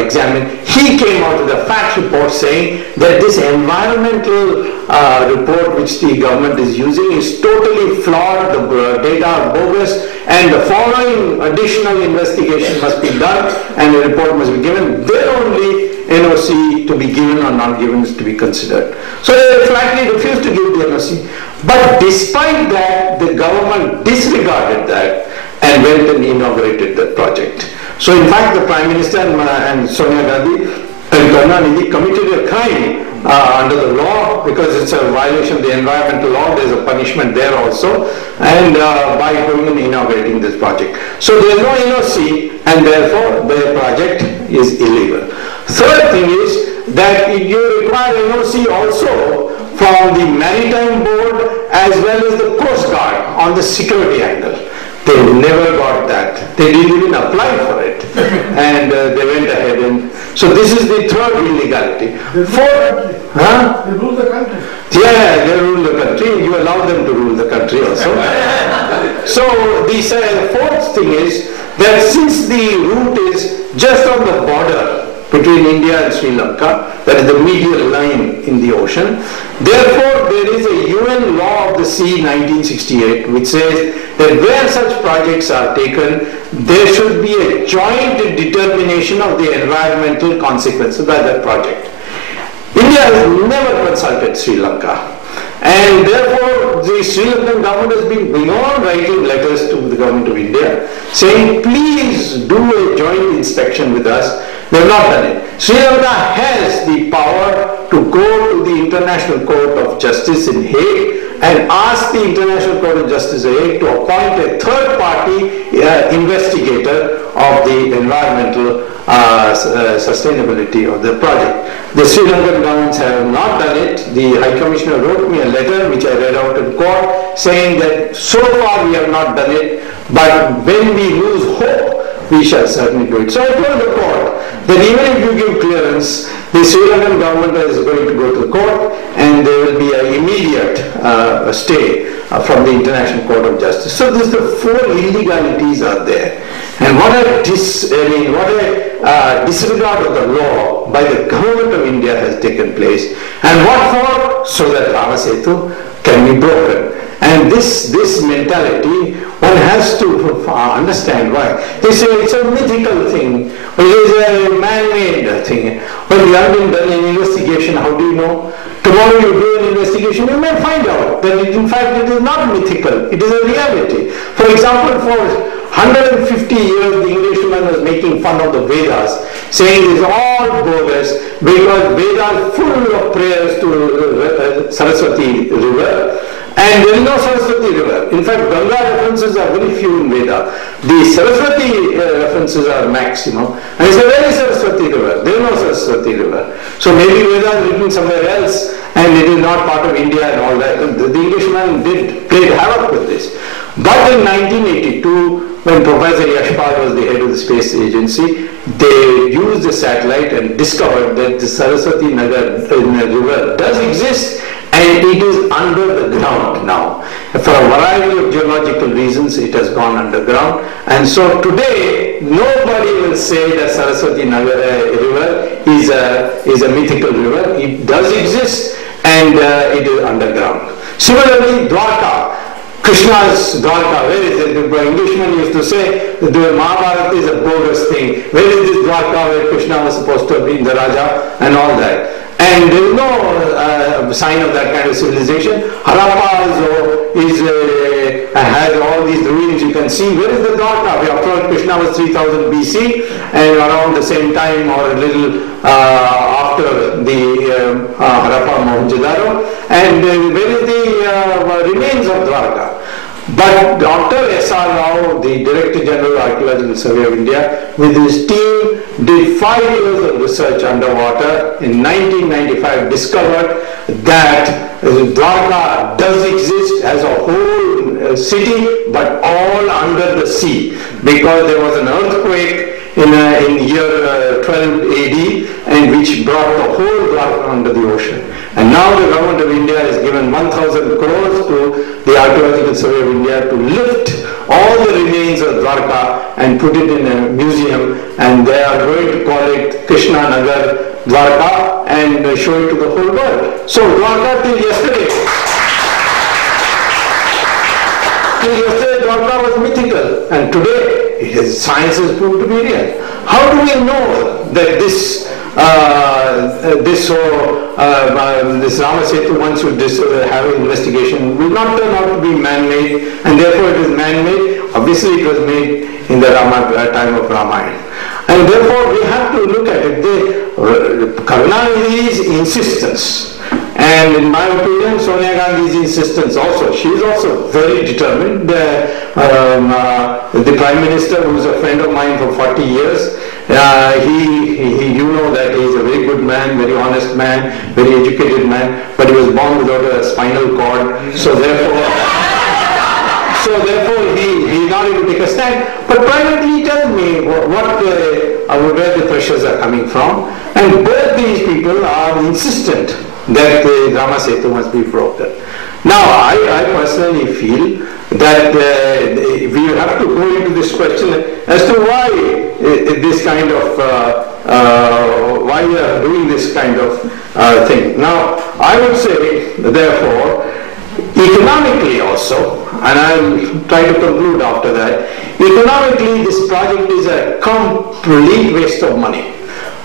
examine. He came out with a fact report saying that this environmental report which the government is using is totally flawed, the data are bogus, and the following additional investigation must be done and a report must be given. Then only NOC to be given or not given is to be considered. So they flatly refused to give the NOC. But despite that, the government disregarded that and went and inaugurated that project. So in fact, the Prime Minister and Sonia Gandhi and Gandhi committed a crime under the law, because it's a violation of the environmental law. There's a punishment there also, and by going and inaugurating this project. So there's no NOC, and therefore the project is illegal. Third thing is that you require NOC also from the Maritime Board as well as the Coast Guard on the security angle. They never got that. They didn't even apply for it. And they went ahead and... So this is the third illegality. Fourth... Huh? They rule the country. Yeah, they rule the country. You allow them to rule the country also. So the fourth thing is that since the route is just on the border between India and Sri Lanka, that is the medial line in the ocean, therefore there is a UN law of the sea 1968 which says that where such projects are taken, there should be a joint determination of the environmental consequences by that project. India has never consulted Sri Lanka, and therefore the Sri Lankan government has been beyond writing letters to the government of India saying, please do a joint inspection with us. They have not done it. Sri Lanka has the power to go to the International Court of Justice in Hague and ask the International Court of Justice in Hague to appoint a third-party investigator of the environmental sustainability of the project. The Sri Lankan governments have not done it. The High Commissioner wrote me a letter which I read out in court saying that so far we have not done it, but when we lose hope, we shall certainly do it. So I told the court that even if you give clearance, the Sri Lankan government is going to go to the court and there will be an immediate stay from the International Court of Justice. So the 4 illegalities are there. And what a disregard of the law by the government of India has taken place. And what for? So that Rama Setu can be broken. And this mentality, one has to understand why. They say it's a mythical thing, or it is a man-made thing. When you haven't done an investigation, how do you know? Tomorrow you do an investigation, you may find out that in fact it is not mythical, it is a reality. For example, for 150 years the Englishman was making fun of the Vedas, saying it is all bogus because Vedas are full of prayers to Saraswati river. And there is no Saraswati river. In fact, Ganga references are very few in Veda. The Saraswati references are maximum. And it's a very Saraswati river. There is no Saraswati river. So maybe Veda is written somewhere else and it is not part of India and all that. The Englishman played havoc with this. But in 1982, when Professor Yashpal was the head of the space agency, they used the satellite and discovered that the Saraswati river does exist. And it is under the ground now. For a variety of geological reasons, it has gone underground. And so today, nobody will say that Saraswati river is a mythical river. It does exist and it is underground. Similarly, Dwarka. Krishna's Dwarka, where is it? The Englishman used to say that the Mahabharata is a bogus thing. Where is this Dwarka where Krishna was supposed to have been the Raja and all that? And there is no sign of that kind of civilization. Harappa has all these ruins you can see. Where is the Dwarka? We after all, Krishna was 3000 BC, and around the same time or a little after the Harappa Mohenjo-daro. And where is the remains of Dwarka? But Dr. S.R. Rao, the Director General Archaeological Survey of India, with his team did 5 years of research underwater. In 1995 discovered that Dwarka does exist as a whole city, but all under the sea, because there was an earthquake in year 12 AD, and which brought the whole Dwarka under the ocean. And now the government of India has given 1,000 crores to the Archaeological Survey of India to lift all the remains of Dwarka and put it in a museum, and they are going to call it Krishna Nagar Dwarka and show it to the whole world. So Dwarka till yesterday Dwarka was mythical, and today science has proved to be real. How do we know that this Rama Setu, once you have an investigation, will not turn out to be man-made, and therefore it is man-made? Obviously it was made in the time of Ramayana. And therefore we have to look at it. Karunanidhi's insistence, and in my opinion Sonia Gandhi's insistence also, she is also very determined. The Prime Minister, who is a friend of mine for 40 years, you know that he is a very good man, very honest man, very educated man, but he was born without a spinal cord, so therefore he is not able to take a stand. But privately he tells me where the pressures are coming from, and both these people are insistent that the Rama Setu must be broken. Now, I personally feel that we have to go into this question as to why this kind of why we are doing this kind of thing. Now, I would say, therefore, economically also, and I will try to conclude after that, economically this project is a complete waste of money,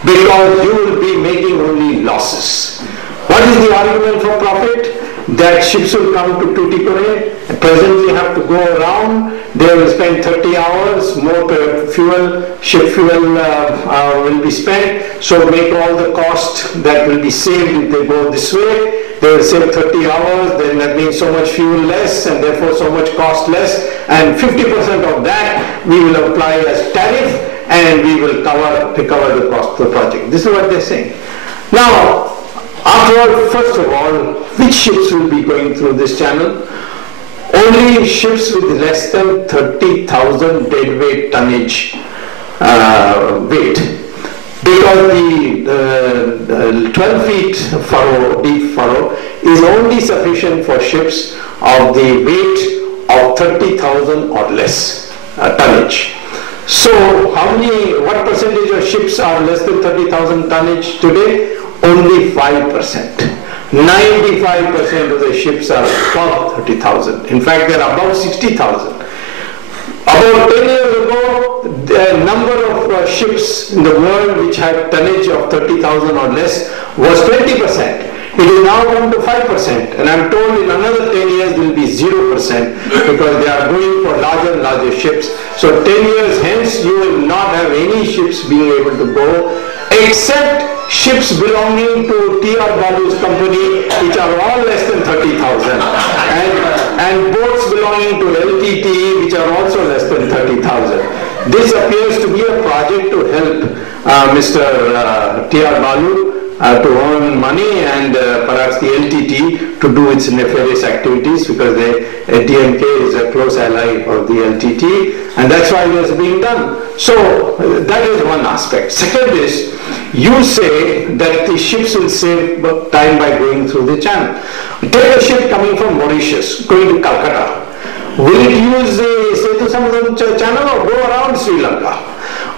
because you will be making only losses. What is the argument for profit? That ships will come to Tuticorin, presently have to go around, they will spend 30 hours, more fuel, ship fuel will be spent, so make all the cost that will be saved if they go this way. They will save 30 hours, then that means so much fuel less, and therefore so much cost less, and 50% of that we will apply as tariff, and we will recover the cost of the project. This is what they are saying. Now, after all, first of all, which ships will be going through this channel? Only ships with less than 30,000 deadweight tonnage weight, because the 12 feet furrow, deep furrow, is only sufficient for ships of the weight of 30,000 or less tonnage. So, what percentage of ships are less than 30,000 tonnage today? Only 5%. 95% of the ships are above 30,000. In fact, they are above 60,000. About 10 years ago, the number of ships in the world which had tonnage of 30,000 or less was 20%. It is now down to 5%, and I am told in another 10 years there will be 0%, because they are going for larger and larger ships. So 10 years hence you will not have any ships being able to go, except ships belonging to T.R. Balu's company, which are all less than 30,000, and boats belonging to LTT, which are also less than 30,000. This appears to be a project to help Mr. T.R. Balu to earn money, and perhaps the LTT to do its nefarious activities, because the DMK is a close ally of the LTT, and that's why it is being done. So that is one aspect. Second is, you say that the ships will save time by going through the channel. Take a ship coming from Mauritius, going to Calcutta. Will it use the Setu Samudram channel or go around Sri Lanka?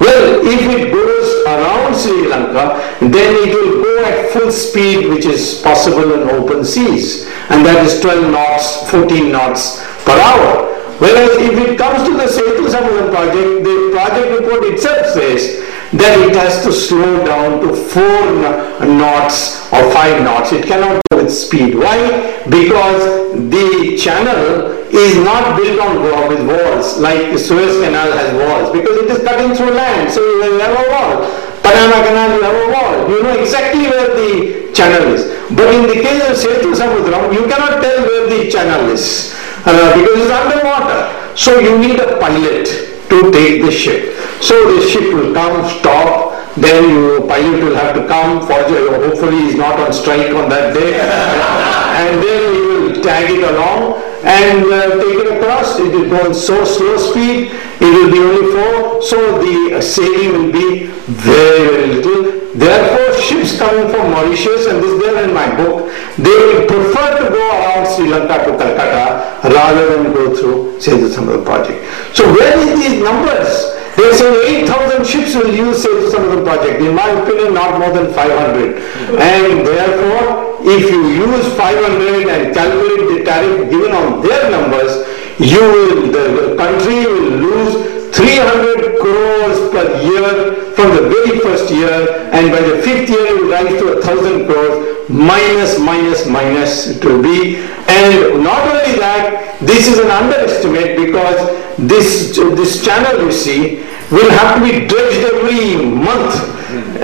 Well, if it goes around Sri Lanka, then it will go at full speed, which is possible in open seas, and that is 12 knots, 14 knots per hour. Whereas if it comes to the Setu Samudram project, the project report itself says that it has to slow down to 4 knots or 5 knots. It cannot go with speed. Why? Because the channel is not built on with walls like the Suez Canal has walls, because it is cutting through land, so you will have a wall. Panama Canal will have a wall. You know exactly where the channel is. But in the case of Setu Samudram, you cannot tell where the channel is because it's underwater. So you need a pilot to take the ship. So the ship will come, stop, then your pilot will have to come, hopefully he's not on strike on that day, and then he will tag it along and take it across. It will go in so slow speed, it will be only 4, so the sailing will be very, very little. Therefore, ships coming from Mauritius, and this is there in my book, they will prefer to go around Sri Lanka to Calcutta rather than go through Setu Samudram project. So where is these numbers? They say 8,000 ships will use Setu Samudram project. In my opinion, not more than 500. And therefore, if you use 500 and calculate the tariff given on their numbers, the country will lose 300 crores per year from the very first year, and by the 5th year it will rise to 1,000 crores, minus it will be. And not only that, this is an underestimate, because this channel, you see, will have to be dredged every month,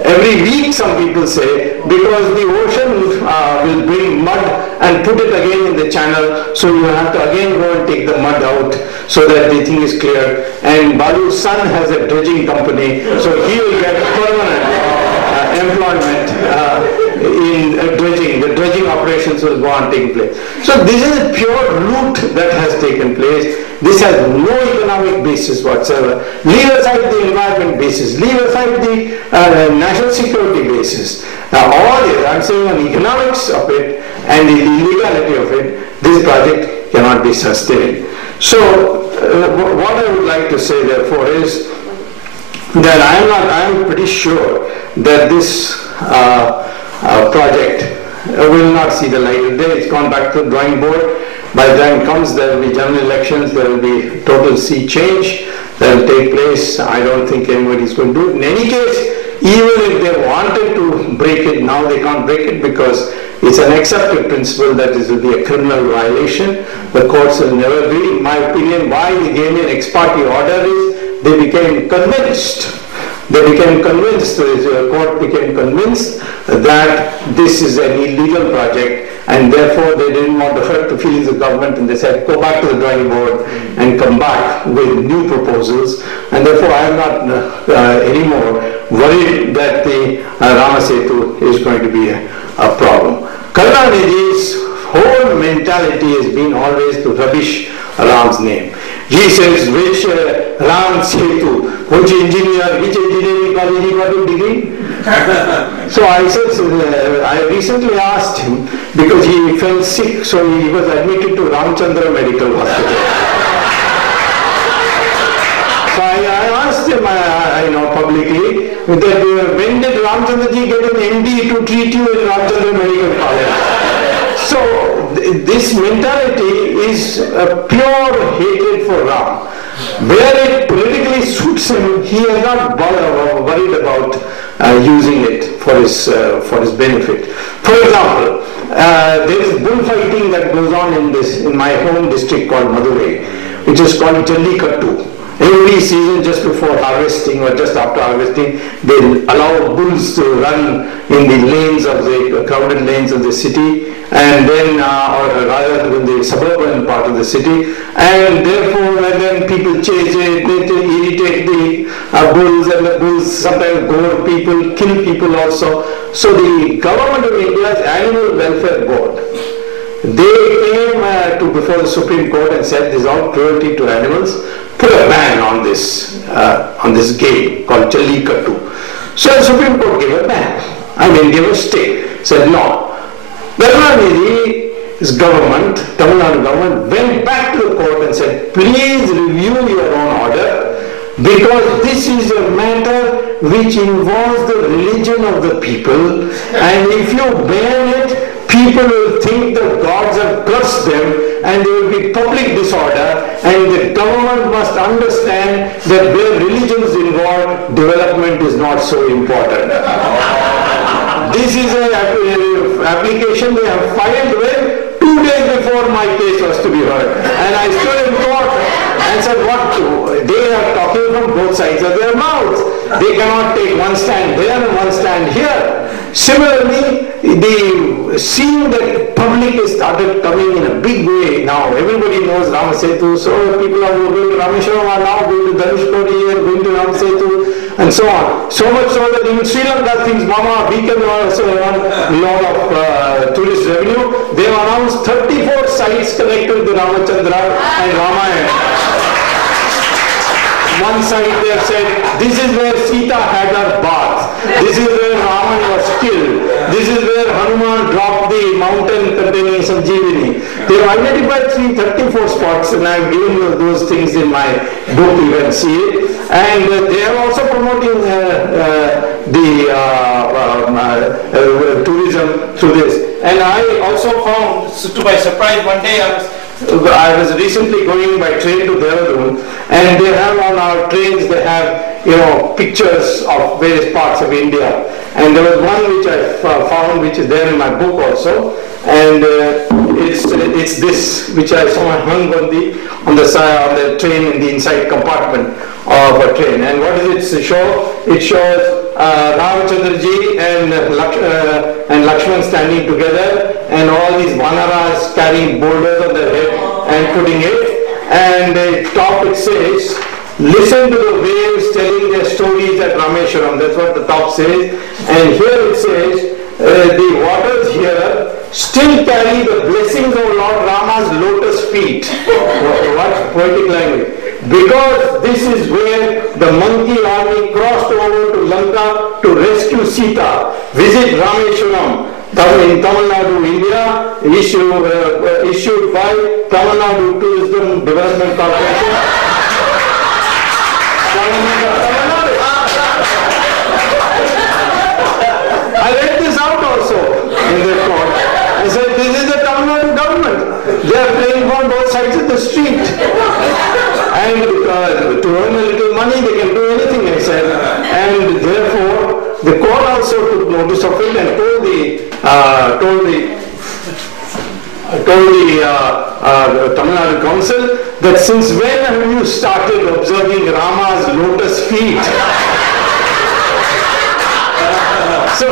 every week, some people say, because the ocean will bring mud and put it again in the channel, so you have to again go and take the mud out so that the thing is clear. And Balu's son has a dredging company, so he will get permanent employment in dredging. The dredging operations will go on taking place. So this is a pure loot that has taken place. This has no economic basis whatsoever. Leave aside the environment basis, leave aside the national security basis. All this, I'm saying on economics of it and the illegality of it, this project cannot be sustained. So what I would like to say therefore is that I am pretty sure that this project will not see the light of day. It's gone back to the drawing board. By the time it comes, there will be general elections, there will be total sea change that will take place. I don't think anybody is going to do it. In any case, even if they wanted to break it, now they can't break it, because it's an accepted principle that this will be a criminal violation. The courts will never be. In my opinion, why they gave me an ex parte order is they became convinced. The court became convinced that this is an illegal project, and therefore they didn't want to hurt the feelings of the government, and they said go back to the drawing board and come back with new proposals. And therefore I am not anymore worried that the Rama Setu is going to be a problem. Karunanidhi's whole mentality has been always to rubbish Ram's name. He says, which Ram Setu, which engineering college he got a degree? So I said, I recently asked him, because he fell sick, so he was admitted to Ramchandra Medical Hospital. So I asked him, publicly, that when did Ramchandraji get an MD to treat you in Ramchandra Medical College? So this mentality is pure hatred for Ram. Where it politically suits him, he is not worried about using it for his benefit. For example, there is bullfighting that goes on in my home district called Madurai, which is called Jallikattu. Every season, just before harvesting or just after harvesting, they allow bulls to run in the lanes of the crowded lanes of the city, and then, or rather in the suburban part of the city, and therefore when people chase it, they irritate the bulls, and the bulls sometimes gore people, kill people also. So the government of India's Animal Welfare Board, they came before the Supreme Court and said this is all cruelty to animals. Put a ban on this game called Jallikattu. So the Supreme Court gave a ban. Gave a stay. Said no. Karunanidhi's government, Tamil Nadu government, went back to the court and said, please review your own order because this is a matter which involves the religion of the people, and if you ban it, people will think the gods have cursed them, and there will be public disorder, and the government must understand that where religion is involved, development is not so important. This is an application they have filed with 2 days before my case was to be heard, and I stood in court and said, what? They are talking from both sides of their mouths. They cannot take one stand there and one stand here. Similarly, seeing that public has started coming in a big way now. Everybody knows Rama Setu, so people are going to Rameshwaram are now going to Dhanushkodi and going to Rama Setu and so on. So much so that even Sri Lanka thinks, Mama, we can also earn a lot of tourist revenue. They have announced 34 sites connected to Ramachandra and Ramayana. One side they have said, this is where Sita had her bath. This is where Raman was killed. This is where Hanuman dropped the mountain containing Sanjeevani. They have identified 34 spots, and I have given you those things in my book, you can see it. And they are also promoting tourism through this. And I also found, to my surprise, one day I was recently going by train to Terrorism, and they have on our trains, they have, pictures of various parts of India. And there was one which I found, which is there in my book also, and it's this, which I saw hung on the side of the train in the inside compartment of a train. And what does it show? It shows Ramachandraji and Lakshman standing together, and all these vanaras carrying boulders on their head and putting it. And the top it says, listen to the waves telling their stories at Rameshwaram. That's what the top says. And here it says, the waters here still carry the blessings of Lord Rama's lotus feet. What poetic language. Because this is where the monkey army crossed over to Lanka to rescue Sita. Visit Rameshwaram in Tamil Nadu, India, issued by Tamil Nadu Tourism Development Corporation. I read this out also in the court. I said, this is the Tamil Nadu government. They are playing on both sides of the street. And to earn a little money, they can do anything, I said. And therefore, the court also took notice of it and told the Tamil Nadu Council that since when have you started observing Rama's lotus feet? So,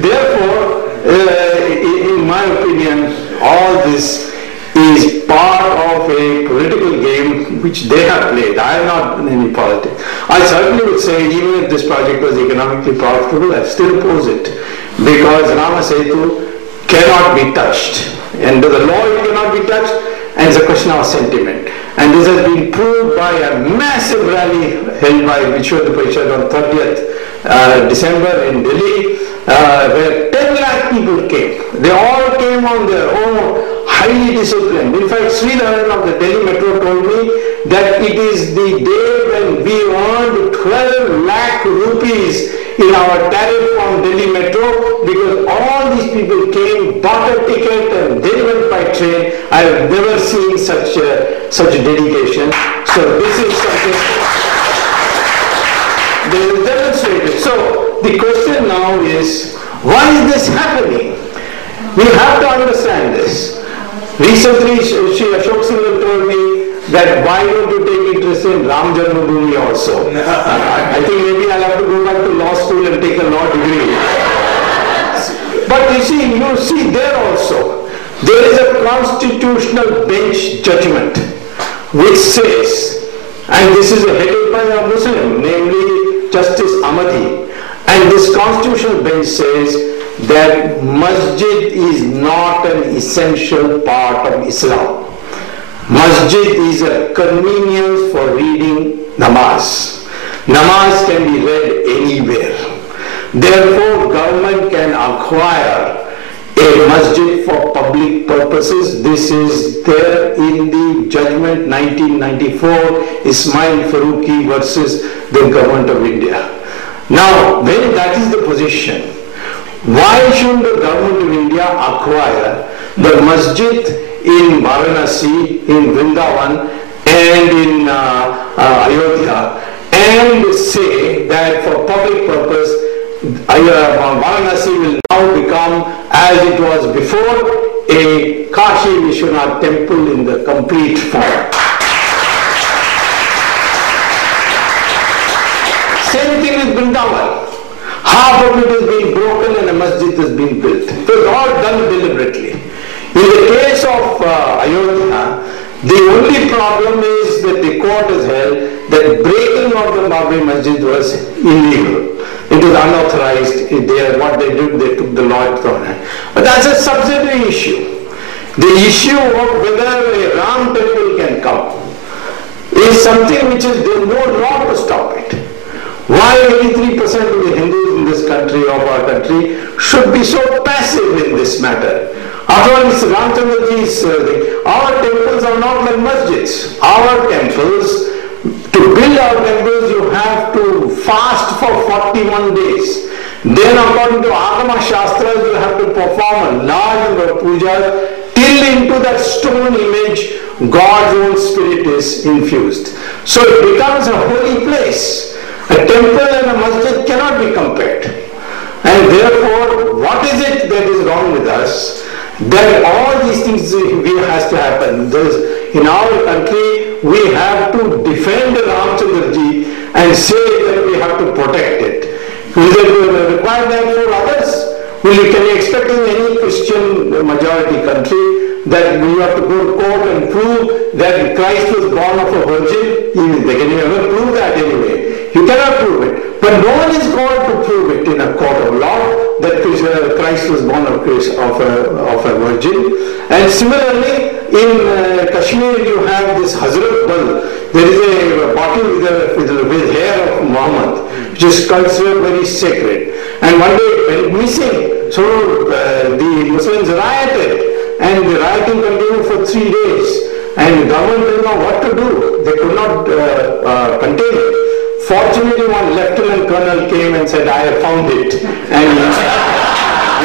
therefore, in my opinion, all this is part of a political game which they have played. I am not in any politics. I certainly would say, even if this project was economically profitable, I still oppose it, because Rama Setu cannot be touched. Under the law it cannot be touched, and it's a question of sentiment. And this has been proved by a massive rally held by Vishwa Parishad on 30th December in Delhi, where 10 lakh people came. They all came on their own, highly disciplined. In fact, Sridharan of the Delhi Metro told me that it is the day when we earned 12 lakh rupees in our tariff from Delhi Metro, because all these people came, bought a ticket, and they went by train. I have never seen such dedication. So this is something they will demonstrate. So the question now is, why is this happening? We have to understand this. Recently, Ashok Singhal told me that why don't you take interest in Ram Janmabhoomi also? I think maybe I'll have to go back to law school and take a law degree. But you see there also, there is a constitutional bench judgment which says, and this is headed by a Muslim, namely Justice Ahmadi, and this constitutional bench says that masjid is not an essential part of Islam. Masjid is a convenience for reading namaz. Namaz can be read anywhere. Therefore, government can acquire a masjid for public purposes. This is there in the judgment 1994, Ismail Faruqi versus the government of India. Now, when that is the position, why shouldn't the government of India acquire the masjid in Varanasi, in Vrindavan, and in Ayodhya, and say that for public purpose, Varanasi will now become, as it was before, a Kashi Vishwanath temple in the complete form. Same thing with Vrindavan. Half of it has been broken and a masjid has been built. It was all done deliberately. In the case of Ayodhya, the only problem is that the court has held that breaking of the Babri Masjid was illegal. It was unauthorized. What they did, they took the law from it. But that's a subsidiary issue. The issue of whether a Ram temple can come is something which is, there is no law to stop it. Why 83% of the Hindus in this country, of our country, should be so passive in this matter? After all, it's Ramchandraji's thing. Our temples are not like masjids. Our temples, to build our temples, you have to fast for 41 days. Then according to Agama Shastras, you have to perform a large number of pujas till into that stone image God's own spirit is infused. So it becomes a holy place. A temple and a masjid cannot be compared. And therefore, what is it that is wrong with us? That all these things has to happen. In our country, we have to defend Ramchandraji and say that we have to protect it. Will they require that for others? Can you expect in any Christian majority country that we have to go to court and prove that Christ was born of a virgin? They can never prove that anyway. You cannot prove it. But no one is called to prove it in a court of law that Christ was born of a virgin. And similarly, in Kashmir you have this Hazrat Bal. There is a bottle with hair of Muhammad, which is considered very sacred. And one day it went missing. So the Muslims rioted, and the rioting continued for 3 days. And the government didn't know what to do. They could not contain it. Fortunately, one lieutenant colonel came and said, I have found it. And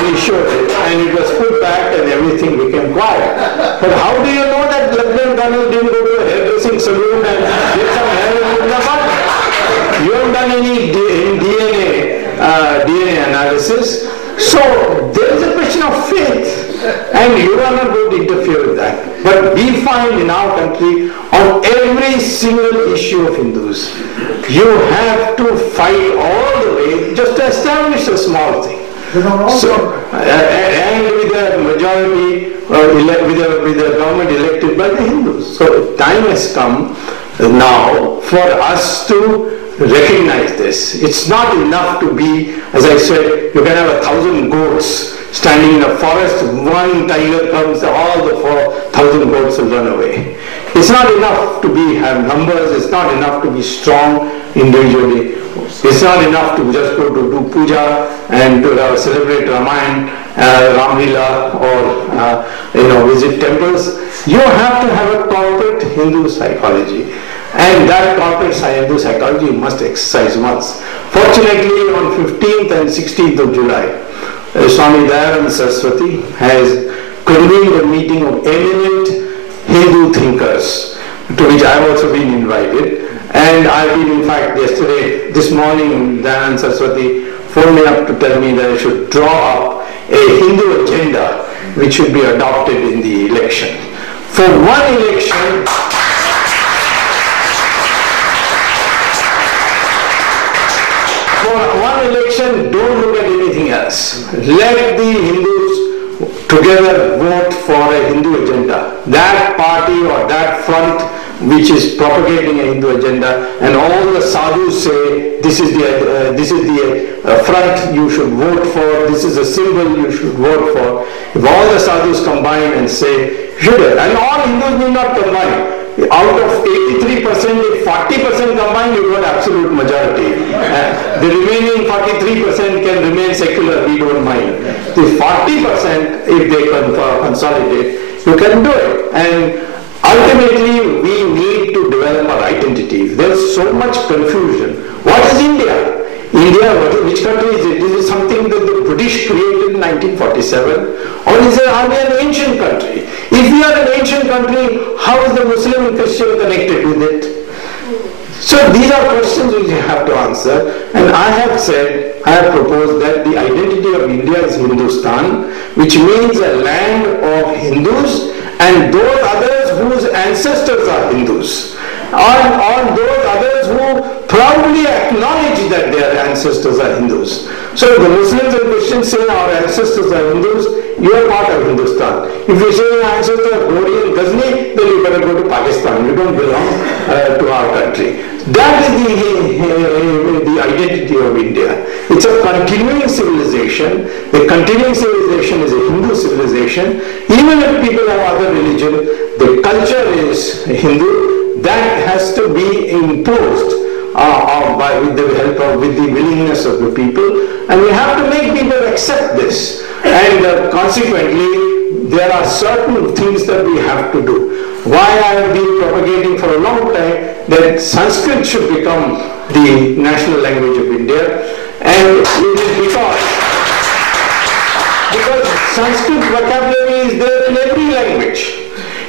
he showed it. And it was put back and everything became quiet. But how do you know that lieutenant colonel didn't go to a hairdressing saloon and get some hair and put them up? You haven't done any DNA analysis. So there is a question of faith. And you are not going to interfere with that. But we find in our country, on every single issue of Hindus, you have to fight all the way just to establish a small thing. So, and with a majority, with a government elected by the Hindus. So time has come now for us to recognize this. It's not enough to be, as I said, you can have 1,000 goats standing in a forest, one tiger comes, all the 4,000 goats will run away. It's not enough to have numbers, it's not enough to be strong individually. It's not enough to just go to do puja and to celebrate Ramayana, Ramlila, or visit temples. You have to have a corporate Hindu psychology. And that corporate Hindu psychology must exercise once. Fortunately, on 15th and 16th of July, Swami Dayananda Saraswati has convened a meeting of eminent Hindu thinkers, to which I have also been invited. And I've been, in fact, this morning, Dayananda Saraswati phoned me up to tell me that I should draw up a Hindu agenda which should be adopted in the election. For one election, don't look at anything else. Let the Hindus together vote for a Hindu agenda. That party or that front which is propagating a Hindu agenda, and all the sadhus say this is the front you should vote for, this is a symbol you should vote for. If all the sadhus combine and say, and all Hindus need not combine. Out of 83%, if 40% combine, you got absolute majority. The remaining 43% can remain secular, we don't mind. The 40%, if they can consolidate, you can do it. And ultimately, we need to develop our identity. There's so much confusion. What is India? India, which country is it? Is it something that the British created in 1947? Or are we an ancient country? If we are an ancient country, how is the Muslim and Christian connected with it? So these are questions which you have to answer. And I have proposed that the identity of India is Hindustan, which means a land of Hindus and those others whose ancestors are Hindus. Or those others who proudly acknowledge that their ancestors are Hindus. So if the Muslims and Christians say our ancestors are Hindus, you are part of Hindustan. If you say your ancestors are Gori and Ghazni, then you better go to Pakistan. You don't belong to our country. That is the identity of India. It's a continuing civilization. The continuing civilization is a Hindu civilization. Even if people have other religion, the culture is Hindu. That has to be imposed with the help of, with the willingness of the people, and we have to make people accept this. And consequently, there are certain things that we have to do. Why I have been propagating for a long time that Sanskrit should become the national language of India, and it is because Sanskrit vocabulary is there in every language.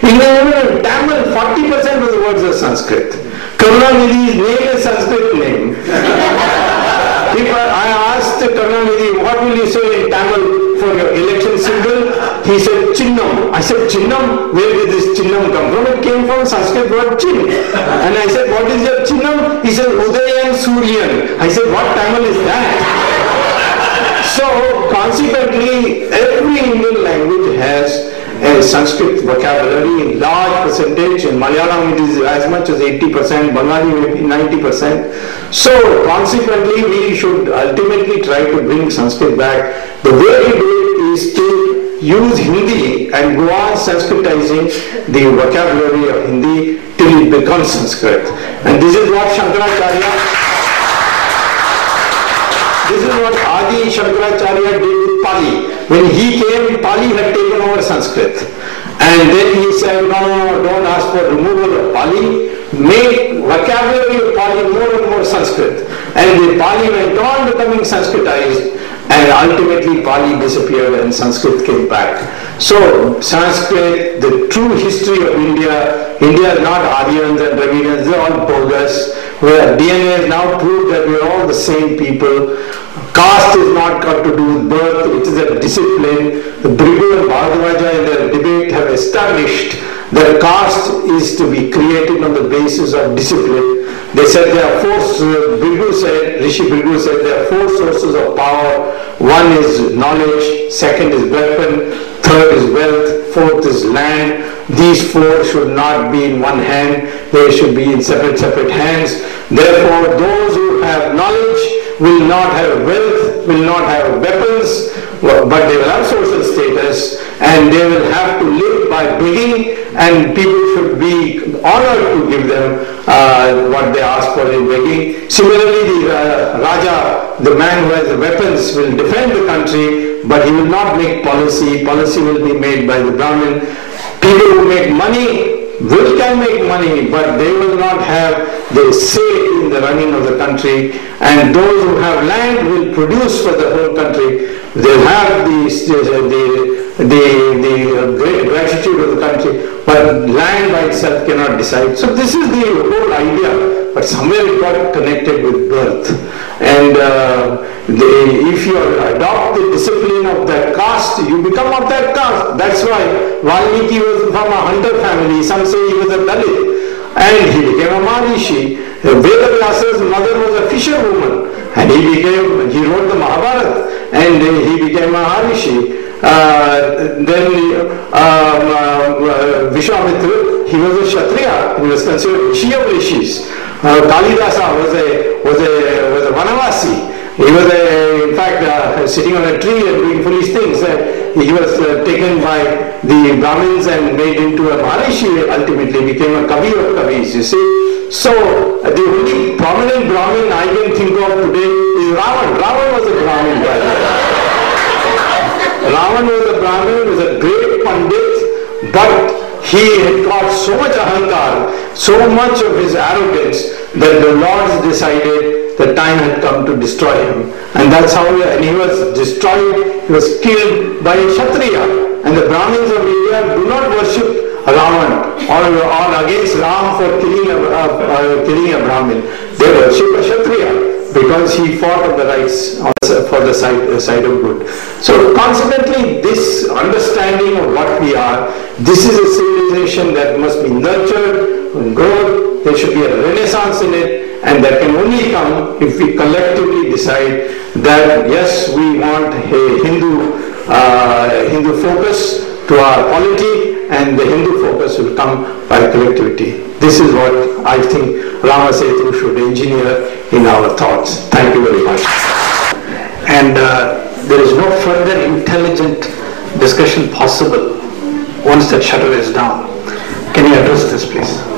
Even in Tamil, 40% of the words are Sanskrit. Karunanidhi's name is Sanskrit name. If I asked Karunanidhi, what will you say in Tamil for your election symbol? He said, Chinnam. I said, Chinnam? Where did this Chinnam come from? It came from Sanskrit word Chin. And I said, what is your Chinnam? He said, Udayan Suryan. I said, what Tamil is that? So, consequently, every Indian language has a Sanskrit vocabulary in large percentage. In Malayalam it is as much as 80%, Bengali maybe 90%. So consequently we should ultimately try to bring Sanskrit back. The way to do it is to use Hindi and go on Sanskritizing the vocabulary of Hindi till it becomes Sanskrit. And this is what Adi Shankaracharya did with Pali. When he came, Pali had taken over Sanskrit. And then he said, no, don't ask for removal of Pali. Make vocabulary of Pali more and more Sanskrit. And the Pali went on becoming Sanskritized. And ultimately Pali disappeared and Sanskrit came back. So Sanskrit, the true history of India is not Aryans and Dravidians, they're all bogus. Where DNA has now proved that we're all the same people. Caste is not got to do with birth, it is a discipline. The Brigu and Bhardwaja in their debate have established that caste is to be created on the basis of discipline. They said there are Rishi Brigu said there are four sources of power. One is knowledge, second is weapon, third is wealth, fourth is land. These four should not be in one hand, they should be in separate hands. Therefore, those who have knowledge will not have wealth, will not have weapons, but they will have social status and they will have to live by begging, and people should be honored to give them what they ask for in begging. Similarly, the Raja, the man who has the weapons, will defend the country, but he will not make policy. Policy will be made by the Brahmin. People who make money can make money, but they will not have the say in the running of the country. And those who have land will produce for the whole country. They'll have the great gratitude of the country, but land by itself cannot decide. So this is the whole idea, but somewhere it got connected with birth. And if you adopt the discipline of that caste, you become of that caste. That's why Valmiki was from a hunter family. Some say he was a Dalit, and he became a Maharishi. Vedavyasa's mother was a fisherwoman, and he wrote the Mahabharata, and he became a Maharishi. Then Vishwamitra, he was a Kshatriya, he was considered Rishi of Rishis. Kalidasa was a Vanavasi. He was in fact sitting on a tree and doing foolish things. He was taken by the Brahmins and made into a Maharishi, ultimately became a Kavi of Kavis, you see. So the only prominent Brahmin I can think of today is Ravan. Ravan was a Brahmin, by the way. Ravan was a Brahmin, was a great Pandit, but he had got so much ahankar, so much of his arrogance, that the lords decided the time had come to destroy him. And that's how he was destroyed, he was killed by a Kshatriya. And the Brahmins of India do not worship Ravan or against Ram for killing a Brahmin. They worship a Kshatriya because he fought on the rights for the side of good. So consequently, this understanding of what we are, this is a civilization that must be nurtured and grown. There should be a renaissance in it, and that can only come if we collectively decide that yes, we want a Hindu focus to our polity, and the Hindu focus will come by collectivity. This is what I think Rama Setu should engineer in our thoughts. Thank you very much. And there is no further intelligent discussion possible once that shutter is down. Can you address this, please?